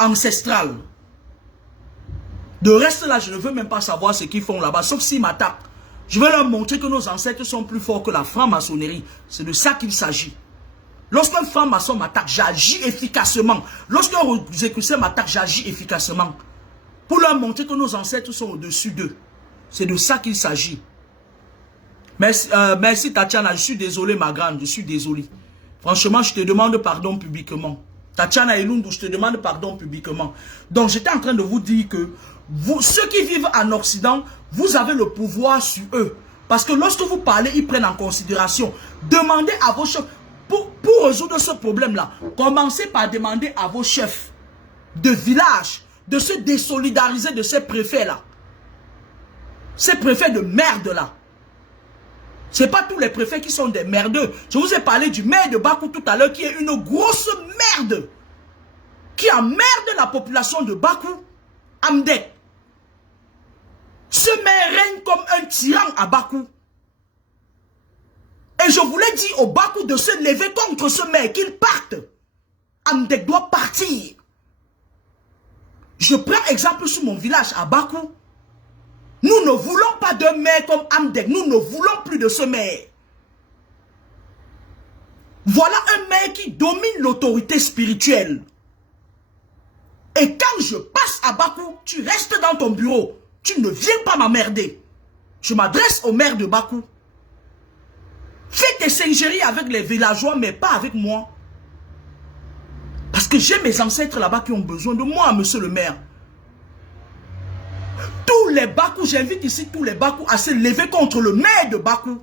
ancestrale. De reste là, je ne veux même pas savoir ce qu'ils font là-bas, sauf s'ils m'attaquent. Je veux leur montrer que nos ancêtres sont plus forts que la franc-maçonnerie. C'est de ça qu'il s'agit. Lorsqu'un franc-maçon m'attaque, j'agis efficacement. Lorsqu'un Rosicrucien m'attaque, j'agis efficacement. Pour leur montrer que nos ancêtres sont au-dessus d'eux. C'est de ça qu'il s'agit. Merci Tatiana, je suis désolé ma grande, je suis désolé. Franchement, je te demande pardon publiquement. Tatiana et Lundu, je te demande pardon publiquement. Donc, j'étais en train de vous dire que vous, ceux qui vivent en Occident, vous avez le pouvoir sur eux. Parce que lorsque vous parlez, ils prennent en considération. Demandez à vos chefs. Pour résoudre ce problème-là, commencez par demander à vos chefs de village de se désolidariser de ces préfets-là. Ces préfets de merde-là. Ce n'est pas tous les préfets qui sont des merdeux. Je vous ai parlé du maire de Bakou tout à l'heure qui est une grosse merde. Qui emmerde la population de Bakou. Amdek. Ce maire règne comme un tyran à Bakou. Et je voulais dire au Bakou de se lever contre ce maire, qu'il parte. Amdek doit partir. Je prends exemple sur mon village à Bakou. Nous ne voulons pas de maire comme Amdek. Nous ne voulons plus de ce maire. Voilà un maire qui domine l'autorité spirituelle. Et quand je passe à Bakou, tu restes dans ton bureau. Tu ne viens pas m'emmerder. Je m'adresse au maire de Bakou. Fais tes singeries avec les villageois, mais pas avec moi. Parce que j'ai mes ancêtres là-bas qui ont besoin de moi, monsieur le maire. Tous les Bakou, j'invite ici tous les Bakou à se lever contre le maire de Bakou.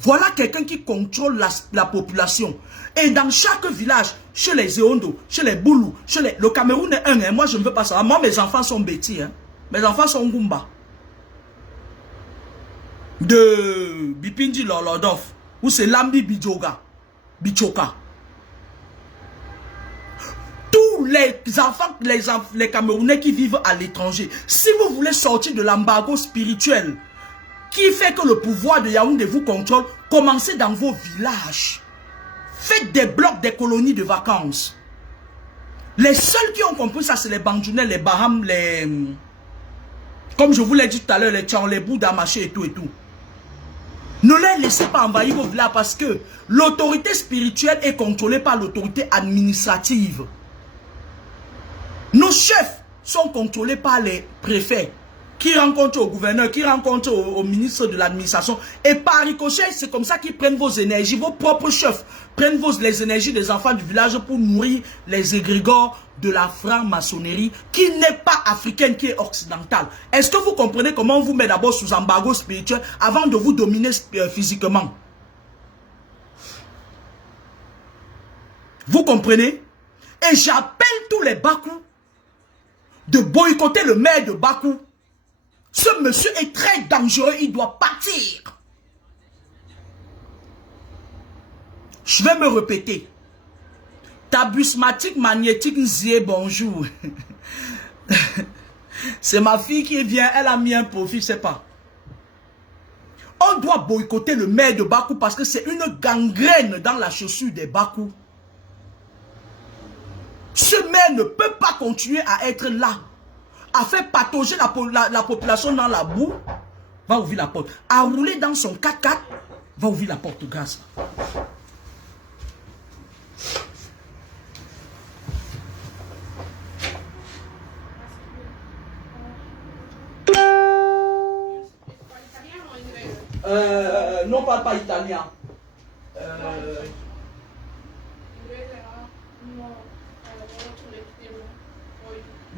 Voilà quelqu'un qui contrôle la population. Et dans chaque village, chez les Eondo, chez les Boulou, le Cameroun est un, hein. Moi je ne veux pas ça. Moi mes enfants sont bêtis. Hein. Mes enfants sont Ngumba. De Bipindi Lolodov, ou c'est Lambi Bichoka. Tous les enfants, les Camerounais qui vivent à l'étranger, si vous voulez sortir de l'embargo spirituel qui fait que le pouvoir de Yaoundé vous contrôle, commencez dans vos villages. Faites des blocs, des colonies de vacances. Les seuls qui ont compris ça, c'est les Bandjounais, les Baham, les... Comme je vous l'ai dit tout à l'heure, les Tchao, les Bouddha, Maché et tout et tout. Ne les laissez pas envahir vos villages parce que l'autorité spirituelle est contrôlée par l'autorité administrative. Nos chefs sont contrôlés par les préfets qui rencontrent au gouverneur, qui rencontrent au ministre de l'administration. Et par ricochet, c'est comme ça qu'ils prennent vos énergies, vos propres chefs prennent les énergies des enfants du village pour nourrir les égrégores de la franc-maçonnerie qui n'est pas africaine, qui est occidentale. Est-ce que vous comprenez comment on vous met d'abord sous embargo spirituel avant de vous dominer physiquement? Vous comprenez? Et j'appelle tous les Bakou de boycotter le maire de Bakou. Ce monsieur est très dangereux, il doit partir. Je vais me répéter. Tabusmatique magnétique Nzie, bonjour. C'est ma fille qui vient, elle a mis un profil, je sais pas. On doit boycotter le maire de Bakou parce que c'est une gangrène dans la chaussure des Bakou. Ce maire ne peut pas continuer à être là, à faire patauger la population dans la boue. Va ouvrir la porte. À rouler dans son 4x4, va ouvrir la porte, grâce. Non, pas italien.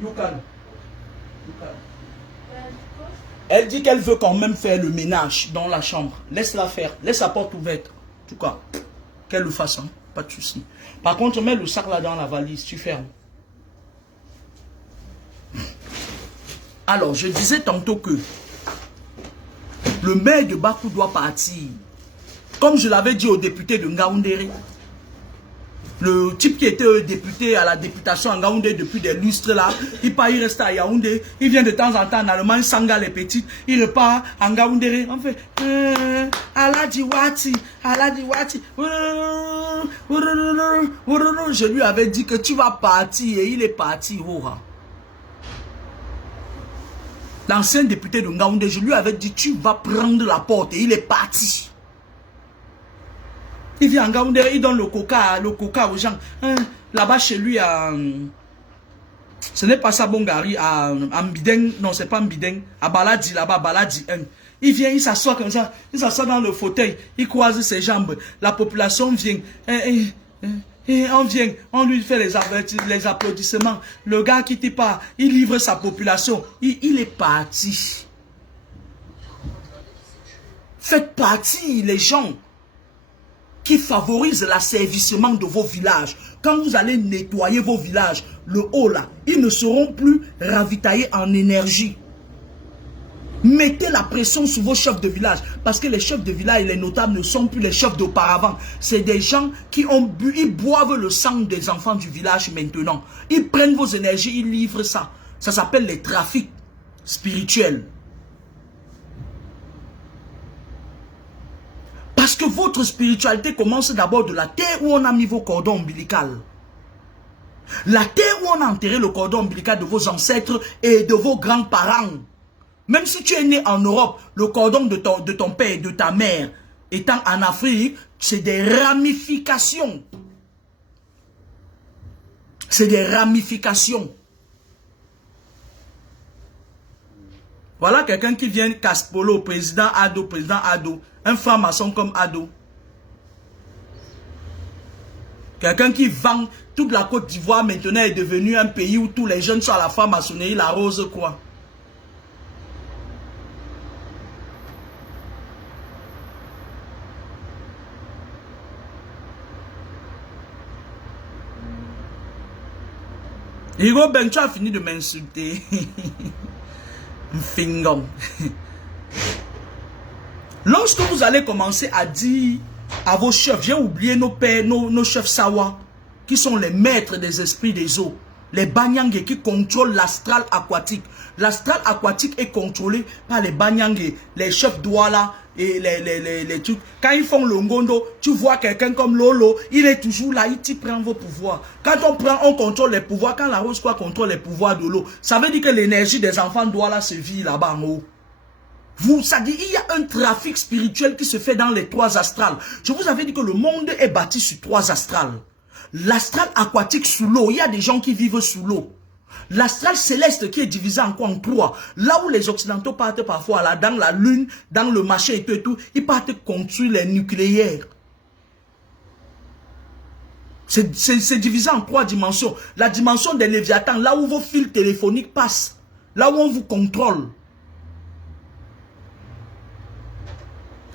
You can. Elle dit qu'elle veut quand même faire le ménage dans la chambre. Laisse-la faire. Laisse la porte ouverte. En tout cas, qu'elle le fasse. Hein? Pas de souci. Par contre, mets le sac là dans la valise. Tu fermes. Alors, je disais tantôt que le maire de Bakou doit partir. Comme je l'avais dit au député de Ngaoundéré. Le type qui était député à la députation à Ngaoundé depuis des lustres là, il reste à Yaoundé, il vient de temps en temps en Allemagne, Sanga les petites, il repart à Ngaoundé, on fait Aladiwati, Aladiwati. Je lui avais dit que tu vas partir et il est parti. L'ancien député de Ngaoundé, je lui avais dit tu vas prendre la porte et il est parti. Il vient en Ngaoundé, il donne le coca aux gens. Là-bas chez lui, ce n'est pas ça Bongari, à Mbideng, non c'est pas Mbideng, à Baladi là-bas, Baladi 1. Il vient, il s'assoit comme ça, il s'assoit dans le fauteuil, il croise ses jambes, la population vient, on vient, on lui fait les applaudissements. Le gars qui t'y part, il livre sa population, il est parti. Faites partie les gens qui favorise l'asservissement de vos villages. Quand vous allez nettoyer vos villages, le haut là, ils ne seront plus ravitaillés en énergie. Mettez la pression sur vos chefs de village. Parce que les chefs de village et les notables ne sont plus les chefs d'auparavant. C'est des gens qui ont bu, ils boivent le sang des enfants du village maintenant. Ils prennent vos énergies, ils livrent ça. Ça s'appelle les trafics spirituels. Parce que votre spiritualité commence d'abord de la terre où on a mis vos cordons ombilicaux. La terre où on a enterré le cordon ombilical de vos ancêtres et de vos grands-parents. Même si tu es né en Europe, le cordon de ton père et de ta mère étant en Afrique, c'est des ramifications. C'est des ramifications. Voilà quelqu'un qui vient Caspolo, président Ado, un franc-maçon comme Ado. Quelqu'un qui vend toute la Côte d'Ivoire maintenant est devenu un pays où tous les jeunes sont à la franc-maçonnerie, la rose quoi. Higo Ben, tu as fini de m'insulter. Fingom. Lorsque vous allez commencer à dire à vos chefs, j'ai oublié nos pères, nos chefs Sawa, qui sont les maîtres des esprits des eaux, les Banyangue qui contrôlent l'astral aquatique. L'astral aquatique est contrôlé par les Banyangue, les chefs Douala et les trucs. Quand ils font le ngondo, tu vois quelqu'un comme Lolo, il est toujours là, il t'y prend vos pouvoirs. Quand on contrôle les pouvoirs, quand la Rose quoi contrôle les pouvoirs de l'eau, ça veut dire que l'énergie des enfants Douala se vit là-bas en haut. Ça dit, il y a un trafic spirituel qui se fait dans les trois astrales. Je vous avais dit que le monde est bâti sur trois astrales. L'astral aquatique sous l'eau, il y a des gens qui vivent sous l'eau. L'astral céleste qui est divisé en quoi? En trois. Là où les occidentaux partent parfois, là, dans la lune, dans le marché et tout, ils partent construire les nucléaires. C'est divisé en trois dimensions. La dimension des Léviathans, là où vos fils téléphoniques passent, là où on vous contrôle.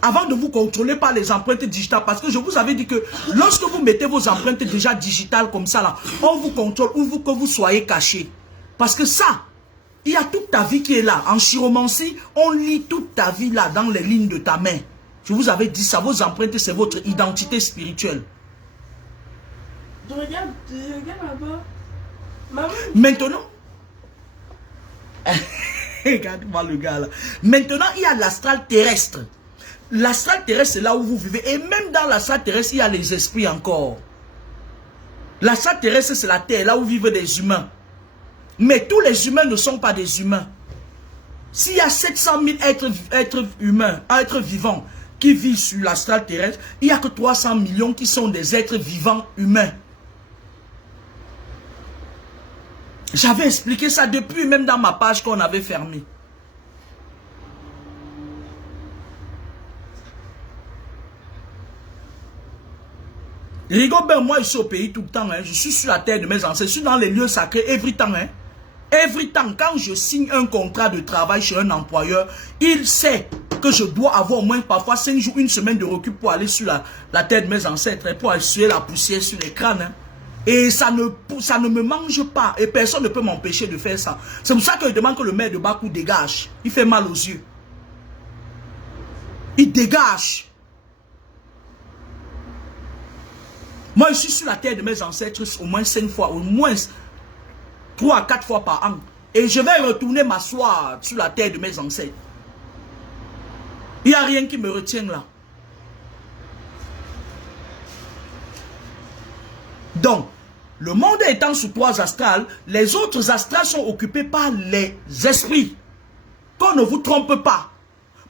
Avant de vous contrôler par les empreintes digitales, parce que je vous avais dit que lorsque vous mettez vos empreintes déjà digitales comme ça, là, on vous contrôle ou que vous soyez caché. Parce que ça, il y a toute ta vie qui est là. En chiromancie, on lit toute ta vie là dans les lignes de ta main. Je vous avais dit ça, vos empreintes, c'est votre identité spirituelle. Je regarde là-bas. Maman. Maintenant, regarde-moi le gars là. Maintenant, il y a l'astral terrestre. L'astral terrestre, c'est là où vous vivez. Et même dans l'astral terrestre, il y a les esprits encore. L'astral terrestre, c'est la terre, là où vivent des humains. Mais tous les humains ne sont pas des humains. S'il y a 700 000 êtres humains, êtres vivants, qui vivent sur l'astral terrestre, il n'y a que 300 millions qui sont des êtres vivants humains. J'avais expliqué ça depuis même dans ma page qu'on avait fermée. Rigobert, moi, je suis au pays tout le temps. Hein. Je suis sur la terre de mes ancêtres. Je suis dans les lieux sacrés every time. Hein. Every time. Quand je signe un contrat de travail chez un employeur, il sait que je dois avoir au moins parfois 5 jours, une semaine de recul pour aller sur la terre de mes ancêtres, hein, pour essuyer la poussière sur les crânes. Hein. Et ça ne me mange pas. Et personne ne peut m'empêcher de faire ça. C'est pour ça que je demande que le maire de Bakou dégage. Il fait mal aux yeux. Il dégage. Moi, je suis sur la terre de mes ancêtres au moins 5 fois, au moins 3 à 4 fois par an. Et je vais retourner m'asseoir sur la terre de mes ancêtres. Il n'y a rien qui me retient là. Donc, le monde étant sous 3 astrales, les autres astrales sont occupés par les esprits. Qu'on ne vous trompe pas.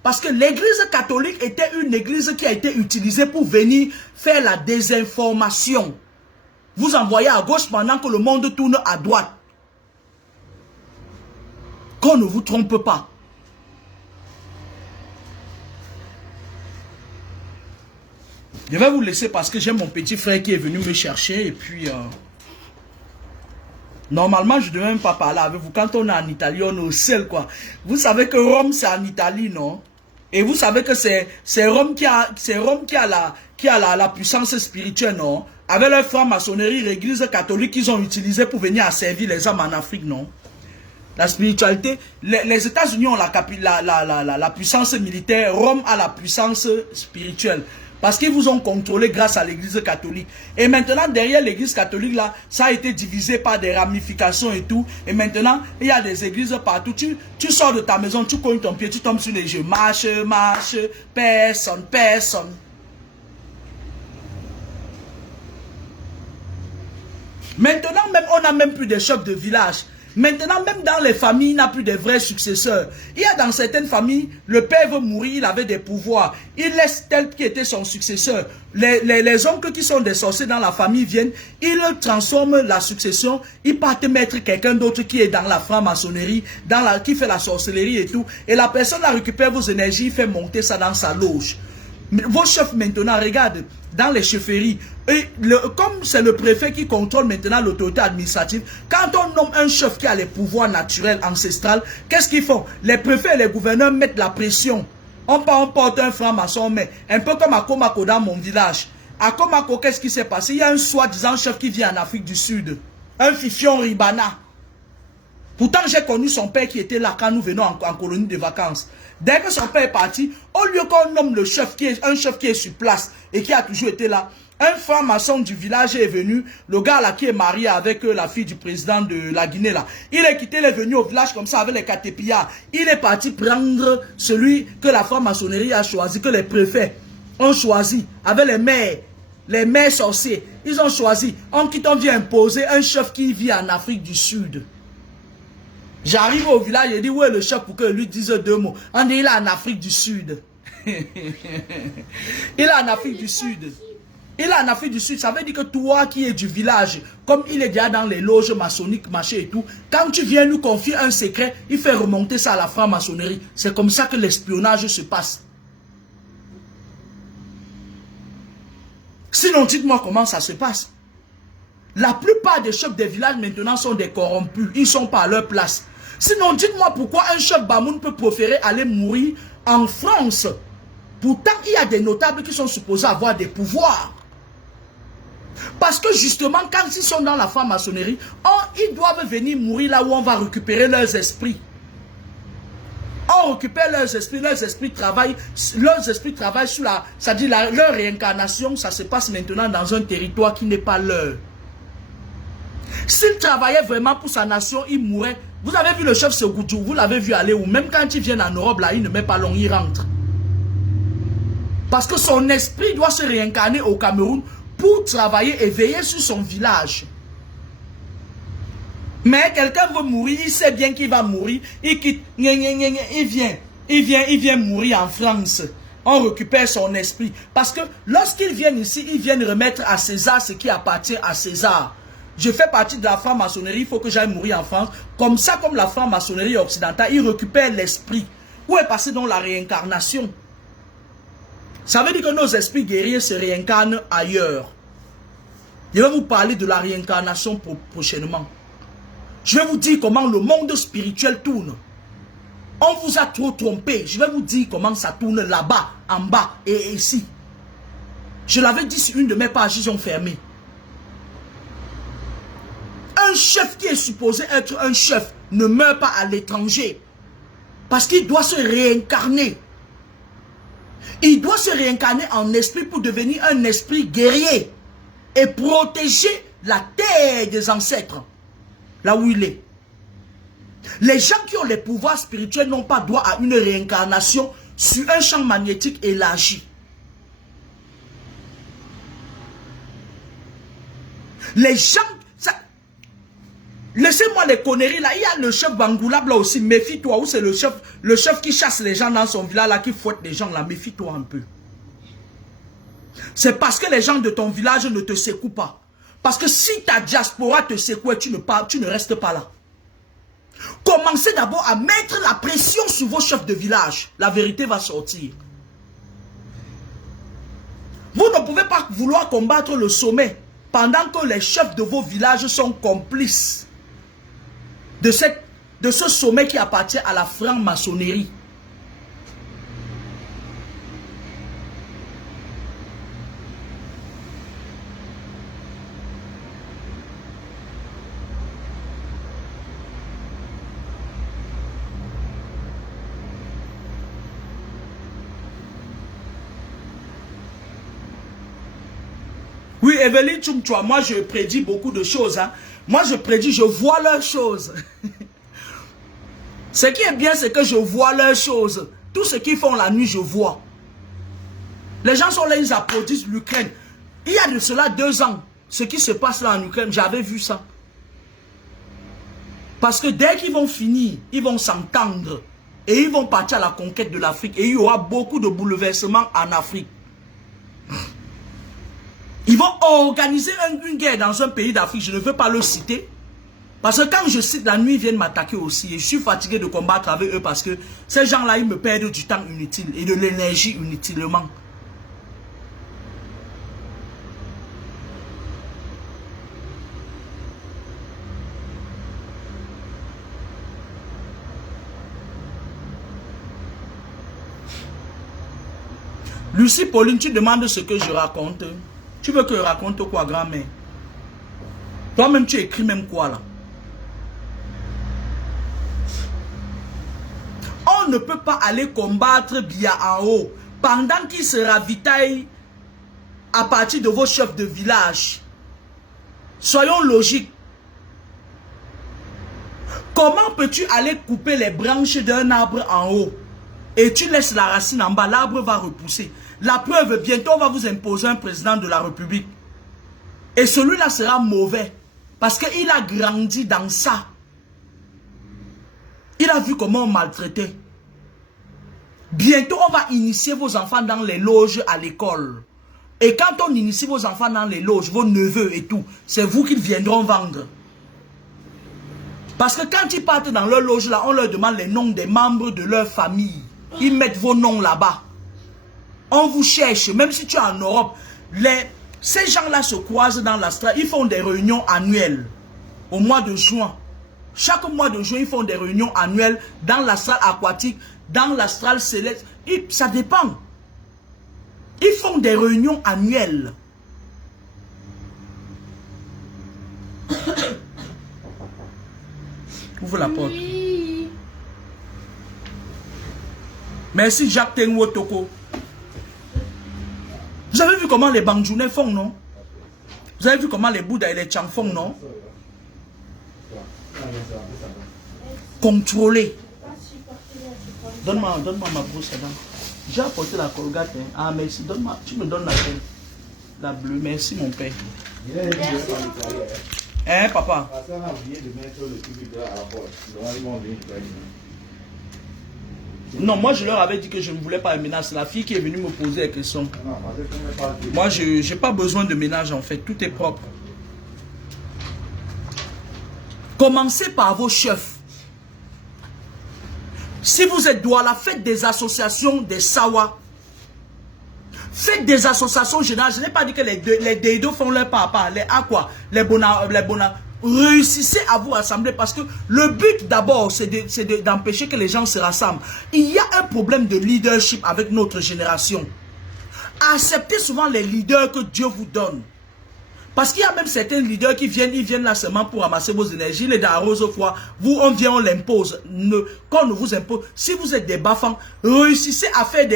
Parce que l'église catholique était une église qui a été utilisée pour venir faire la désinformation. Vous envoyez à gauche pendant que le monde tourne à droite. Qu'on ne vous trompe pas. Je vais vous laisser parce que j'ai mon petit frère qui est venu me chercher et puis... Normalement, je ne devais même pas parler avec vous. Quand on est en Italie, on est au ciel, quoi. Vous savez que Rome, c'est en Italie, non? Et vous savez que c'est Rome qui a la puissance spirituelle, non? Avec leur franc-maçonnerie, l'église catholique qu'ils ont utilisée pour venir à servir les hommes en Afrique, non? La spiritualité, les États-Unis ont la puissance militaire, Rome a la puissance spirituelle. Parce qu'ils vous ont contrôlé grâce à l'église catholique. Et maintenant, derrière l'église catholique, là, ça a été divisé par des ramifications et tout. Et maintenant, il y a des églises partout. Tu sors de ta maison, tu cognes ton pied, tu tombes sur les jeux. Marche, personne. Maintenant, même, on n'a même plus de chocs de village. Maintenant, même dans les familles, il n'y a plus de vrais successeurs. Il y a dans certaines familles, le père veut mourir, il avait des pouvoirs. Il laisse tel qui était son successeur. Les oncles qui sont des sorciers dans la famille viennent, ils transforment la succession, ils partent mettre quelqu'un d'autre qui est dans la franc-maçonnerie, qui fait la sorcellerie et tout. Et la personne la récupère vos énergies, il fait monter ça dans sa loge. Vos chefs maintenant, regardez, dans les chefferies, comme c'est le préfet qui contrôle maintenant l'autorité administrative, quand on nomme un chef qui a les pouvoirs naturels, ancestrales, qu'est-ce qu'ils font? Les préfets et les gouverneurs mettent la pression. On porte un franc-maçon, mais un peu comme à Komako dans mon village. À Komako, qu'est-ce qui s'est passé? Il y a un soi-disant chef qui vient en Afrique du Sud. Un fifion Ribana. Pourtant, j'ai connu son père qui était là quand nous venons en colonie de vacances. Dès que son père est parti, au lieu qu'on nomme le chef un chef qui est sur place et qui a toujours été là, un franc-maçon du village est venu, le gars là qui est marié avec la fille du président de la Guinée là. Il est quitté, il est venu au village comme ça avec les catépillards. Il est parti prendre celui que la franc-maçonnerie a choisi, que les préfets ont choisi, avec les maires sorciers. Ils ont choisi, on vient imposer un chef qui vit en Afrique du Sud. J'arrive au village et dis où est le chef pour que lui dise 2 mots. On dit il est en Afrique du Sud. Il est en Afrique du Sud. Il est en Afrique du Sud. Ça veut dire que toi qui es du village, comme il est déjà dans les loges maçonniques, machin et tout, quand tu viens nous confier un secret, il fait remonter ça à la franc-maçonnerie. C'est comme ça que l'espionnage se passe. Sinon, dites-moi comment ça se passe. La plupart des chefs des villages maintenant sont des corrompus. Ils ne sont pas à leur place. Sinon, dites-moi pourquoi un chef Bamoun peut préférer aller mourir en France. Pourtant, il y a des notables qui sont supposés avoir des pouvoirs. Parce que justement, quand ils sont dans la franc-maçonnerie, ils doivent venir mourir là où on va récupérer leurs esprits. On récupère leurs esprits travaillent sur leur réincarnation, ça se passe maintenant dans un territoire qui n'est pas leur. S'il travaillait vraiment pour sa nation, il mourrait. Vous avez vu le chef Segutou, vous l'avez vu aller où? Même quand il vient en Europe, là, il ne met pas long, il rentre. Parce que son esprit doit se réincarner au Cameroun pour travailler et veiller sur son village. Mais quelqu'un veut mourir, il sait bien qu'il va mourir, il quitte, il vient mourir en France. On récupère son esprit. Parce que lorsqu'ils viennent ici, ils viennent remettre à César ce qui appartient à César. Je fais partie de la franc-maçonnerie, il faut que j'aille mourir en France. Comme ça, comme la franc-maçonnerie occidentale, ils récupèrent l'esprit. Où est passé donc la réincarnation? Ça veut dire que nos esprits guerriers se réincarnent ailleurs. Je vais vous parler de la réincarnation prochainement. Je vais vous dire comment le monde spirituel tourne. On vous a trop trompé. Je vais vous dire comment ça tourne là-bas, en bas et ici. Je l'avais dit sur une de mes pages, ils ont fermé. Un chef qui est supposé être un chef ne meurt pas à l'étranger. Parce qu'il doit se réincarner. Il doit se réincarner en esprit pour devenir un esprit guerrier. Et protéger la terre des ancêtres. Là où il est. Les gens qui ont les pouvoirs spirituels n'ont pas droit à une réincarnation sur un champ magnétique élargi. Les gens... Laissez-moi les conneries là. Il y a le chef Bangoulab là aussi. Méfie-toi. Où c'est le chef qui chasse les gens dans son village là, qui fouette les gens là. Méfie-toi un peu. C'est parce que les gens de ton village ne te secouent pas. Parce que si ta diaspora te secoue, tu ne restes pas là. Commencez d'abord à mettre la pression sur vos chefs de village. La vérité va sortir. Vous ne pouvez pas vouloir combattre le sommet pendant que les chefs de vos villages sont complices de ce sommet qui appartient à la franc-maçonnerie. Oui, Evelyne Tchoumchoua, moi je prédis beaucoup de choses. Hein. Moi je prédis, je vois leurs choses. Ce qui est bien, c'est que je vois leurs choses. Tout ce qu'ils font la nuit, je vois. Les gens sont là, ils applaudissent l'Ukraine. Il y a de cela 2 ans, ce qui se passe là en Ukraine, j'avais vu ça. Parce que dès qu'ils vont finir, ils vont s'entendre. Et ils vont partir à la conquête de l'Afrique. Et il y aura beaucoup de bouleversements en Afrique. Ils vont organiser une guerre dans un pays d'Afrique. Je ne veux pas le citer. Parce que quand je cite la nuit, ils viennent m'attaquer aussi. Et je suis fatigué de combattre avec eux parce que ces gens-là, ils me perdent du temps inutile et de l'énergie inutilement. Lucie Pauline, tu demandes ce que je raconte. Tu veux que je raconte quoi, grand-mère? Toi-même, tu écris même quoi, là? On ne peut pas aller combattre bien en haut pendant qu'ils se ravitaillent à partir de vos chefs de village. Soyons logiques. Comment peux-tu aller couper les branches d'un arbre en haut et tu laisses la racine en bas? L'arbre va repousser. La preuve, bientôt on va vous imposer un président de la République. Et celui-là sera mauvais. Parce qu'il a grandi dans ça. Il a vu comment on maltraitait. Bientôt on va initier vos enfants dans les loges à l'école. Et quand on initie vos enfants dans les loges, vos neveux et tout, c'est vous qu'ils viendront vendre. Parce que quand ils partent dans leur loge là, on leur demande les noms des membres de leur famille. Ils mettent vos noms là-bas. On vous cherche, même si tu es en Europe. Ces gens-là se croisent dans l'astral. Ils font des réunions annuelles au mois de juin. Chaque mois de juin, ils font des réunions annuelles dans l'astral aquatique, dans l'astral céleste. Ça dépend. Ils font des réunions annuelles. Ouvre la porte. Oui. Merci Jacques Tenwo Toko. Vous avez vu comment les Bangjounais font, non? Vous avez vu comment les Bouddhas et les Chang font, non? Contrôler. Donne-moi ma brosse à dents. J'ai apporté la colgate. Hein. Ah, merci. Donne-moi. Tu me donnes la bleue. Merci, mon père. Hein, papa? Non, moi je leur avais dit que je ne voulais pas un ménage. C'est la fille qui est venue me poser la question. Moi, je n'ai pas besoin de ménage en fait. Tout est propre. Commencez par vos chefs. Si vous êtes Douala, faites des associations, des Sawa. Faites des associations générales. Je n'ai pas dit que les déidos font leur pas à pas. Les aqua, les bona. Réussissez à vous rassembler parce que le but d'abord, c'est d'empêcher que les gens se rassemblent. Il y a un problème de leadership avec notre génération. Acceptez souvent les leaders que Dieu vous donne. Parce qu'il y a même certains leaders qui viennent, ils viennent là seulement pour ramasser vos énergies. Les d'arrose au foie, vous, on vient, on l'impose. Quand on ne vous impose, si vous êtes des bafans, réussissez à faire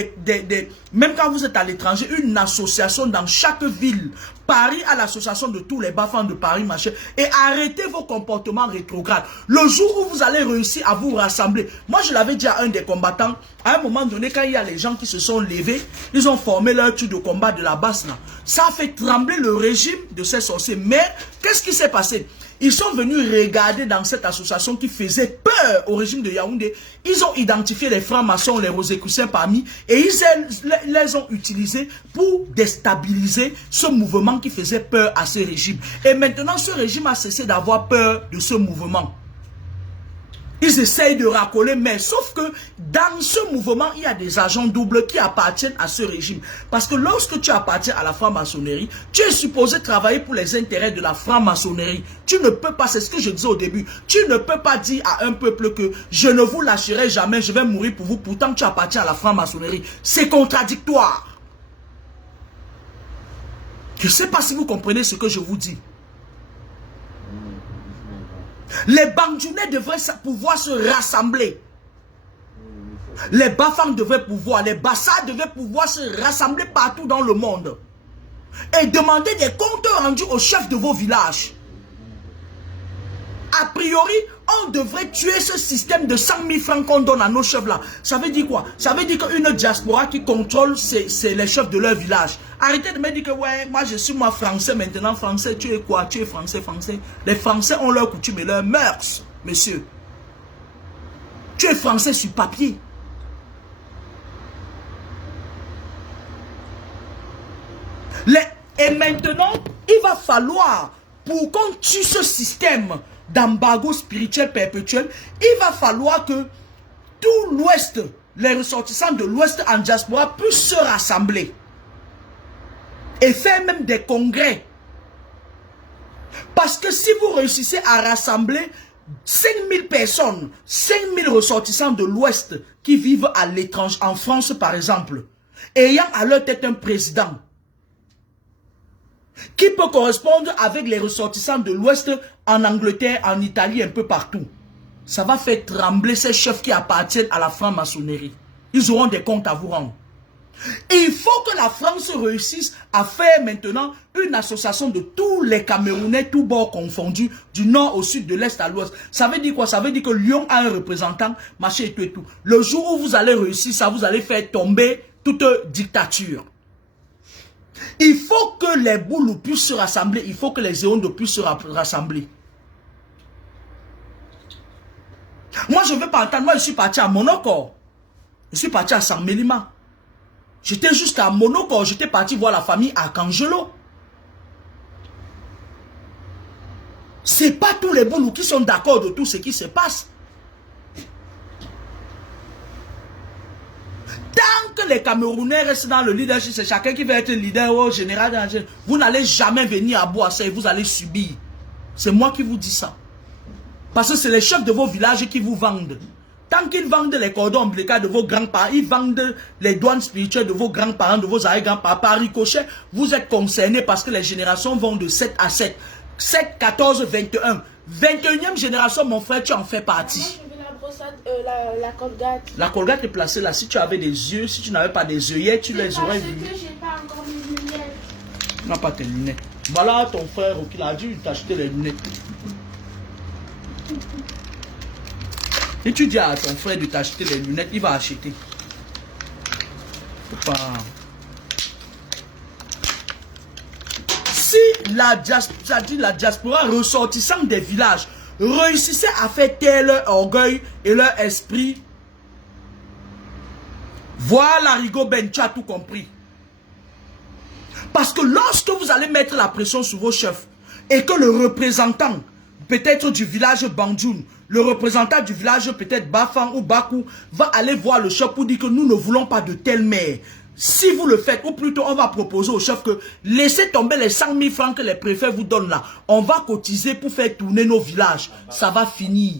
même quand vous êtes à l'étranger, une association dans chaque ville. Paris à l'association de tous les bafans de Paris, machin. Et arrêtez vos comportements rétrogrades. Le jour où vous allez réussir à vous rassembler. Moi, je l'avais dit à un des combattants, à un moment donné, quand il y a les gens qui se sont levés, ils ont formé leur truc de combat de la base là. Ça a fait trembler le régime de ces sorciers. Mais, qu'est-ce qui s'est passé? Ils sont venus regarder dans cette association qui faisait peur au régime de Yaoundé. Ils ont identifié les francs-maçons, les Rosicruciens parmi, et ils les ont utilisés pour déstabiliser ce mouvement qui faisait peur à ce régime. Et maintenant, ce régime a cessé d'avoir peur de ce mouvement. Ils essayent de racoler, mais sauf que dans ce mouvement, il y a des agents doubles qui appartiennent à ce régime. Parce que lorsque tu appartiens à la franc-maçonnerie, tu es supposé travailler pour les intérêts de la franc-maçonnerie. Tu ne peux pas, c'est ce que je disais au début, tu ne peux pas dire à un peuple que je ne vous lâcherai jamais, je vais mourir pour vous, pourtant tu appartiens à la franc-maçonnerie. C'est contradictoire. Je ne sais pas si vous comprenez ce que je vous dis. Les Bandjounais devraient pouvoir se rassembler. Les Bafang devraient pouvoir, les Bassa devaient pouvoir se rassembler partout dans le monde. Et demander des comptes rendus aux chefs de vos villages. A priori, on devrait tuer ce système de 100 000 francs qu'on donne à nos chefs là. Ça veut dire quoi? Ça veut dire qu'une diaspora qui contrôle c'est les chefs de leur village. Arrêtez de me dire que ouais, moi je suis français maintenant, français, tu es quoi? Tu es français. Les Français ont leurs coutumes et leurs mœurs, monsieur. Tu es français sur papier. Et maintenant, il va falloir, pour qu'on tue ce système d'embargo spirituel perpétuel, il va falloir que tout l'Ouest, les ressortissants de l'Ouest en diaspora puissent se rassembler et faire même des congrès. Parce que si vous réussissez à rassembler 5000 personnes, 5000 ressortissants de l'Ouest qui vivent à l'étranger, en France par exemple, ayant à leur tête un président qui peut correspondre avec les ressortissants de l'Ouest en Angleterre, en Italie, un peu partout. Ça va faire trembler ces chefs qui appartiennent à la franc-maçonnerie. Ils auront des comptes à vous rendre. Et il faut que la France réussisse à faire maintenant une association de tous les Camerounais, tous bords confondus, du nord au sud, de l'est à l'ouest. Ça veut dire quoi? Ça veut dire que Lyon a un représentant, machin et tout et tout. Le jour où vous allez réussir, ça vous allez faire tomber toute dictature. Il faut que les Boulous puissent se rassembler. Il faut que les Zéondes puissent se rassembler. Moi, je ne veux pas entendre. Moi, je suis parti à Monocor. Je suis parti à San Mélima. J'étais juste à Monocor. J'étais parti voir la famille Arcangelo. Ce n'est pas tous les Boulous qui sont d'accord de tout ce qui se passe. Tant que les Camerounais restent dans le leadership, c'est chacun qui veut être leader au général. Vous n'allez jamais venir à Boissé et vous allez subir. C'est moi qui vous dis ça. Parce que c'est les chefs de vos villages qui vous vendent. Tant qu'ils vendent les cordons ombilicaux de vos grands-parents, ils vendent les douanes spirituelles de vos grands-parents, de vos arrière-grands-parents. Par ricochet, vous êtes concernés parce que les générations vont de 7 à 7. 7, 14, 21. 21e génération, mon frère, tu en fais partie. La Colgate. La Colgate est placée là. Si tu avais des yeux, si tu n'avais pas des œillets, tu les aurais vus. Parce que j'ai pas encore mes lunettes. Tu n'as pas tes lunettes. Voilà ton frère qui a dû t'acheter les lunettes. Et tu dis à ton frère de t'acheter les lunettes, il va acheter. Faut pas. Si la diaspora ressortissant des villages réussissait à faire taire leur orgueil et leur esprit, voilà Rigo Ben, tu as tout compris. Parce que lorsque vous allez mettre la pression sur vos chefs et que le représentant peut-être du village Bandjoun, le représentant du village peut-être Bafang ou Bakou va aller voir le chef pour dire que nous ne voulons pas de telle mère. Si vous le faites, ou plutôt on va proposer au chef que laissez tomber les 100 000 francs que les préfets vous donnent là. On va cotiser pour faire tourner nos villages. Ça va finir.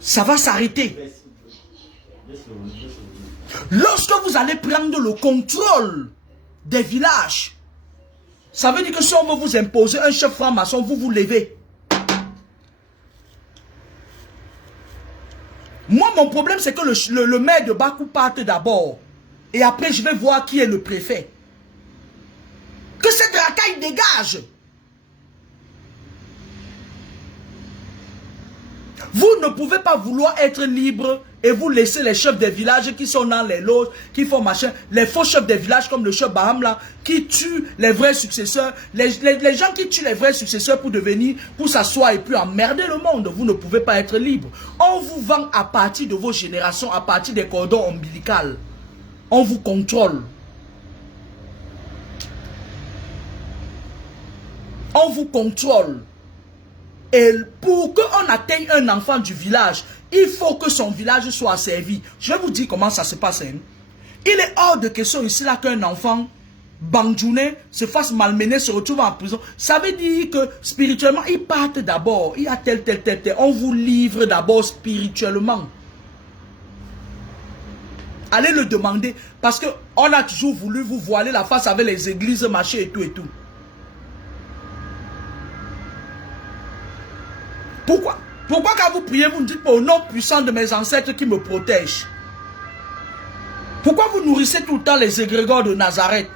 Ça va s'arrêter. Lorsque vous allez prendre le contrôle des villages, ça veut dire que si on veut vous imposer un chef franc-maçon, vous vous levez. Moi, mon problème, c'est que le maire de Bakou parte d'abord. Et après, je vais voir qui est le préfet. Que cette racaille dégage. Vous ne pouvez pas vouloir être libre et vous laisser les chefs des villages qui sont dans les loges, qui font machin, les faux chefs des villages comme le chef Baham là, qui tuent les vrais successeurs, les gens qui tuent les vrais successeurs pour s'asseoir et puis emmerder le monde. Vous ne pouvez pas être libre. On vous vend à partir de vos générations, à partir des cordons ombilicaux. On vous contrôle. On vous contrôle. Et pour qu'on atteigne un enfant du village, il faut que son village soit servi. Je vais vous dire comment ça se passe. Hein. Il est hors de question ici là qu'un enfant bandjouné se fasse malmener, se retrouve en prison. Ça veut dire que spirituellement, il parte d'abord. Il y a tel. On vous livre d'abord spirituellement. Allez le demander. Parce qu'on a toujours voulu vous voiler la face avec les églises, machin et tout. Pourquoi quand vous priez, vous me dites au nom puissant de mes ancêtres qui me protègent? Pourquoi vous nourrissez tout le temps les égrégores de Nazareth?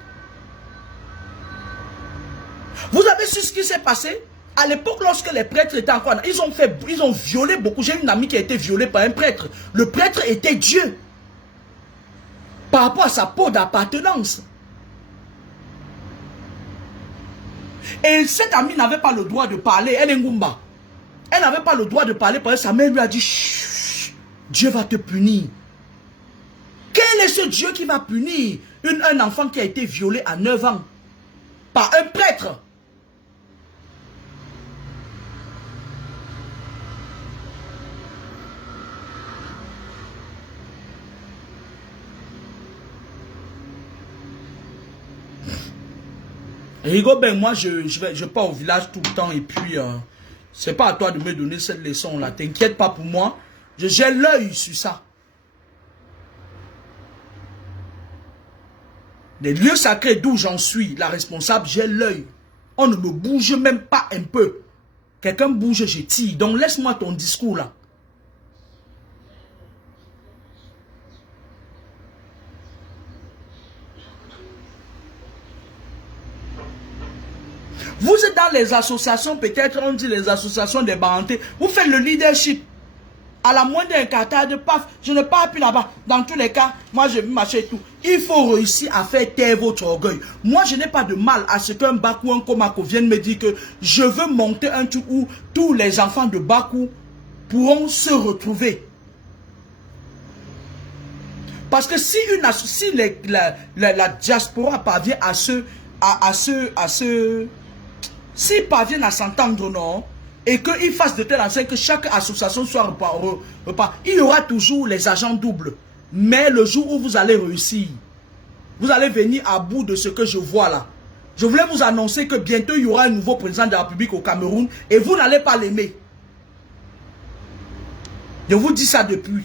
Vous avez su ce qui s'est passé? À l'époque, lorsque les prêtres étaient encore... Ils ont violé beaucoup. J'ai une amie qui a été violée par un prêtre. Le prêtre était Dieu. Par rapport à sa peau d'appartenance. Et cette amie n'avait pas le droit de parler. Elle est Ngumba. Elle n'avait pas le droit de parler parce que sa mère lui a dit chut, Dieu va te punir. Quel est ce Dieu qui va punir un enfant qui a été violé à 9 ans par un prêtre? Rigobert, moi je pars au village tout le temps et puis c'est pas à toi de me donner cette leçon là. T'inquiète pas pour moi. J'ai l'œil sur ça. Les lieux sacrés d'où j'en suis, la responsable, j'ai l'œil. On ne me bouge même pas un peu. Quelqu'un bouge, je tire. Donc laisse-moi ton discours là. Vous êtes dans les associations, peut-être on dit les associations des barantés. Vous faites le leadership. À la moindre incartade, paf, je ne pars plus là-bas. Dans tous les cas, moi je vais marcher tout. Il faut réussir à faire taire votre orgueil. Moi je n'ai pas de mal à ce qu'un Bakou, un Komako vienne me dire que je veux monter un truc où tous les enfants de Bakou pourront se retrouver. Parce que si la diaspora parvient s'ils parviennent à s'entendre, non, et qu'ils fassent de telle enseigne que chaque association soit repas, il y aura toujours les agents doubles. Mais le jour où vous allez réussir, vous allez venir à bout de ce que je vois là. Je voulais vous annoncer que bientôt il y aura un nouveau président de la République au Cameroun et vous n'allez pas l'aimer. Je vous dis ça depuis.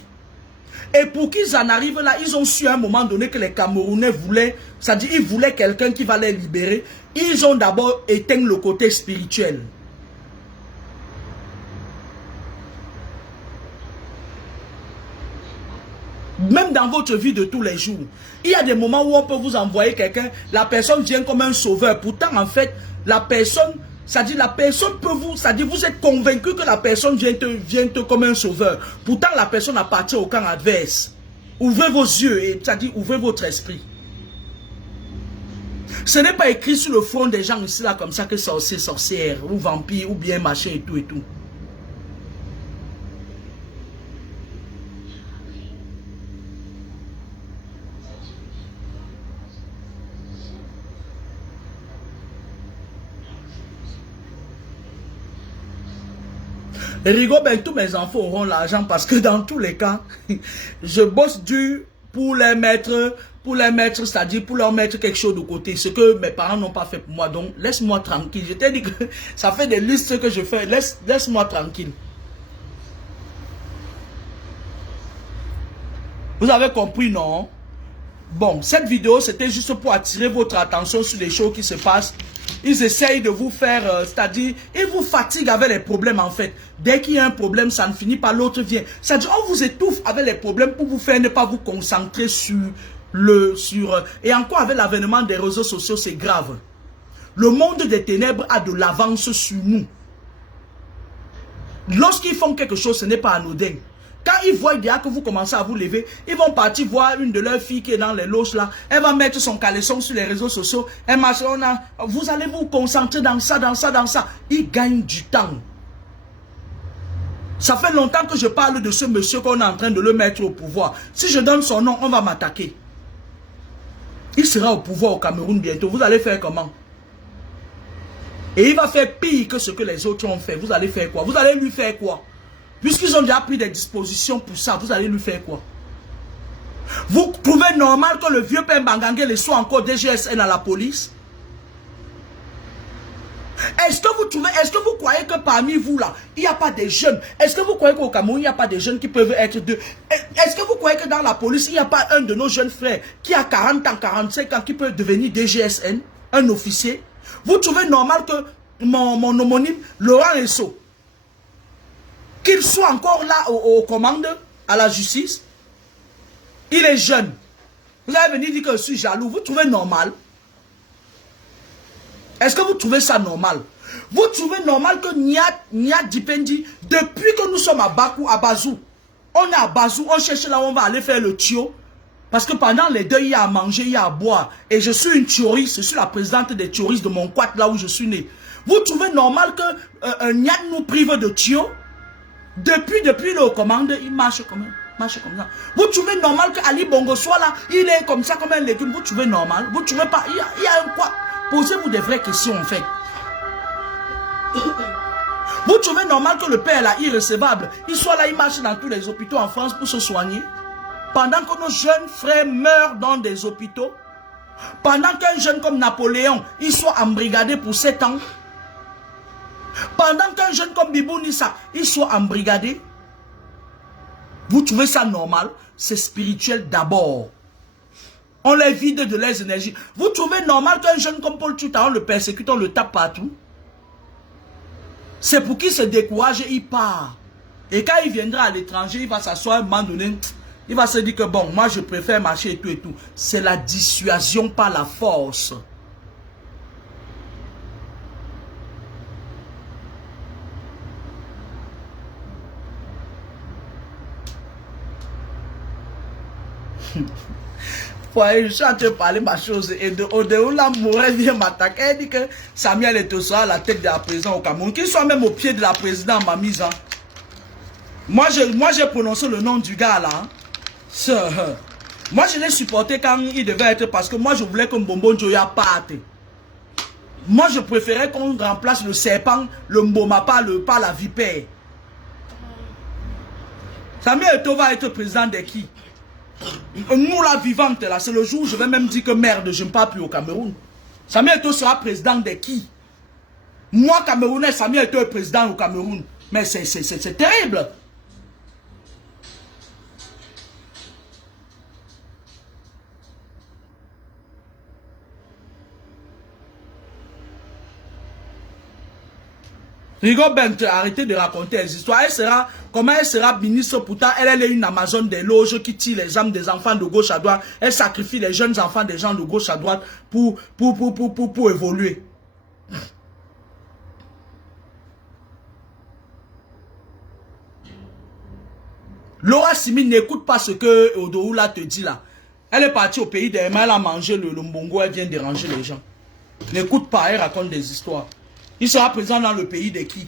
Et pour qu'ils en arrivent là, ils ont su à un moment donné que les Camerounais voulaient, c'est-à-dire ils voulaient quelqu'un qui va les libérer. Ils ont d'abord éteint le côté spirituel. Même dans votre vie de tous les jours, il y a des moments où on peut vous envoyer quelqu'un, la personne vient comme un sauveur. Pourtant, en fait, la personne, c'est-à-dire la personne peut vous, c'est-à-dire vous êtes convaincu que la personne vient comme un sauveur. Pourtant, la personne appartient au camp adverse. Ouvrez vos yeux, et c'est-à-dire ouvrez votre esprit. Ce n'est pas écrit sur le front des gens ici là comme ça que sorcier, sorcière, ou vampire, ou bien machin et tout et tout. Rigo, ben tous mes enfants auront l'argent parce que dans tous les cas, je bosse dur pour les mettre, c'est-à-dire pour leur mettre quelque chose de côté. Ce que mes parents n'ont pas fait pour moi. Donc, laisse-moi tranquille. Je t'ai dit que ça fait des listes que je fais. Laisse-moi tranquille. Vous avez compris, non? Bon, cette vidéo, c'était juste pour attirer votre attention sur les choses qui se passent. Ils essayent de vous faire, c'est-à-dire, ils vous fatiguent avec les problèmes, en fait. Dès qu'il y a un problème, ça ne finit pas, l'autre vient. C'est-à-dire, on vous étouffe avec les problèmes pour vous faire ne pas vous concentrer sur et encore avec l'avènement des réseaux sociaux, c'est grave. Le monde des ténèbres a de l'avance sur nous. Lorsqu'ils font quelque chose, ce n'est pas anodin. Quand ils voient déjà que vous commencez à vous lever, ils vont partir voir une de leurs filles qui est dans les loges là. Elle va mettre son caleçon sur les réseaux sociaux. Elle marche, vous allez vous concentrer dans ça, dans ça, dans ça. Ils gagnent du temps. Ça fait longtemps que je parle de ce monsieur qu'on est en train de le mettre au pouvoir. Si je donne son nom, on va m'attaquer. Il sera au pouvoir au Cameroun bientôt. Vous allez faire comment? Et il va faire pire que ce que les autres ont fait. Vous allez faire quoi? Vous allez lui faire quoi? Puisqu'ils ont déjà pris des dispositions pour ça, vous allez lui faire quoi? Vous trouvez normal que le vieux père Mbangangele soit encore DGSN à la police? Est-ce que vous croyez que parmi vous là, il n'y a pas des jeunes? Est-ce que vous croyez qu'au Cameroun, il n'y a pas des jeunes qui peuvent être deux? Est-ce que vous croyez que dans la police, il n'y a pas un de nos jeunes frères qui a 40 ans, 45 ans, qui peut devenir DGSN, un officier? Vous trouvez normal que mon homonyme, Laurent Esso, qu'il soit encore là aux commandes, à la justice? Il est jeune. Vous allez venir dire que je suis jaloux. Vous trouvez normal? Est-ce que vous trouvez ça normal? Vous trouvez normal que Nia Dipendi, depuis que nous sommes à Bakou, à Bazou, on est à Bazou, on cherche là où on va aller faire le tio. Parce que pendant les deux, il y a à manger, il y a à boire. Et je suis une tuoriste, je suis la présidente des tuoristes de mon quart, là où je suis né. Vous trouvez normal que Nia nous prive de tio? Depuis le commande, il marche comme ça. Vous trouvez normal que Ali Bongo soit là, il est comme ça, comme un légume? Vous trouvez normal? Vous trouvez pas? Il y a un quoi? Posez-vous des vraies questions en fait. Vous trouvez normal que le père là, irrécevable, il soit là, il marche dans tous les hôpitaux en France pour se soigner? Pendant que nos jeunes frères meurent dans des hôpitaux? Pendant qu'un jeune comme Napoléon, il soit embrigadé pour 7 ans? Pendant qu'un jeune comme Bibou Nissa, il soit embrigadé? Vous trouvez ça normal? C'est spirituel d'abord. On les vide de leurs énergies. Vous trouvez normal qu'un jeune comme Paul Tuta, on le persécute, on le tape partout? C'est pour qu'il se décourage et il part. Et quand il viendra à l'étranger, il va s'asseoir à un moment donné, il va se dire que bon, moi je préfère marcher et tout et tout. C'est la dissuasion par la force. Je suis en train de parler ma chose et Odeoula Mourel vient m'attaquer. Elle dit que Samuel Eto'o à la tête de la présidence au Cameroun. Qu'il soit même au pied de la présidente m'a mise. Hein. Moi j'ai prononcé le nom du gars là. Hein. Moi je l'ai supporté quand il devait être parce que moi je voulais que Mbombo Njoya parte. Moi je préférais qu'on remplace le serpent, le Mboma par la vipère. Samuel Eto'o va être président de qui? Nous la vivante là, c'est le jour où je vais même dire que merde, je ne pars plus au Cameroun. Samuel Eto'o sera président de qui? Moi Camerounais, Samuel Eto'o est président au Cameroun. Mais c'est terrible. Rigo Bent, arrêtez de raconter les histoires. Comment elle sera ministre? Pourtant, elle est une Amazone des loges qui tire les âmes des enfants de gauche à droite. Elle sacrifie les jeunes enfants des gens de gauche à droite pour évoluer. Laura Simi n'écoute pas ce que Odoula te dit là. Elle est partie au pays d'Emma, elle a mangé le mbongo, elle vient déranger les gens. N'écoute pas, elle raconte des histoires. Il sera présent dans le pays de qui?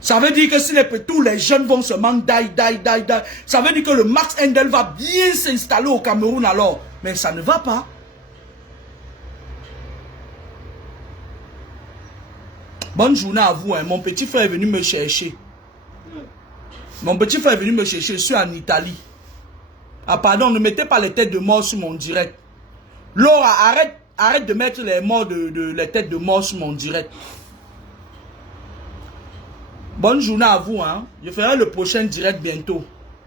Ça veut dire que si tous les jeunes vont seulement die. Ça veut dire que le Max Endel va bien s'installer au Cameroun alors. Mais ça ne va pas. Bonne journée à vous. Hein. Mon petit frère est venu me chercher. Mon petit frère est venu me chercher, je suis en Italie. Ah pardon, ne mettez pas les têtes de mort sur mon direct. Laura, arrête de mettre les morts les têtes de mort sur mon direct. Bonne journée à vous, hein. Je ferai le prochain direct bientôt.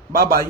Bye bye.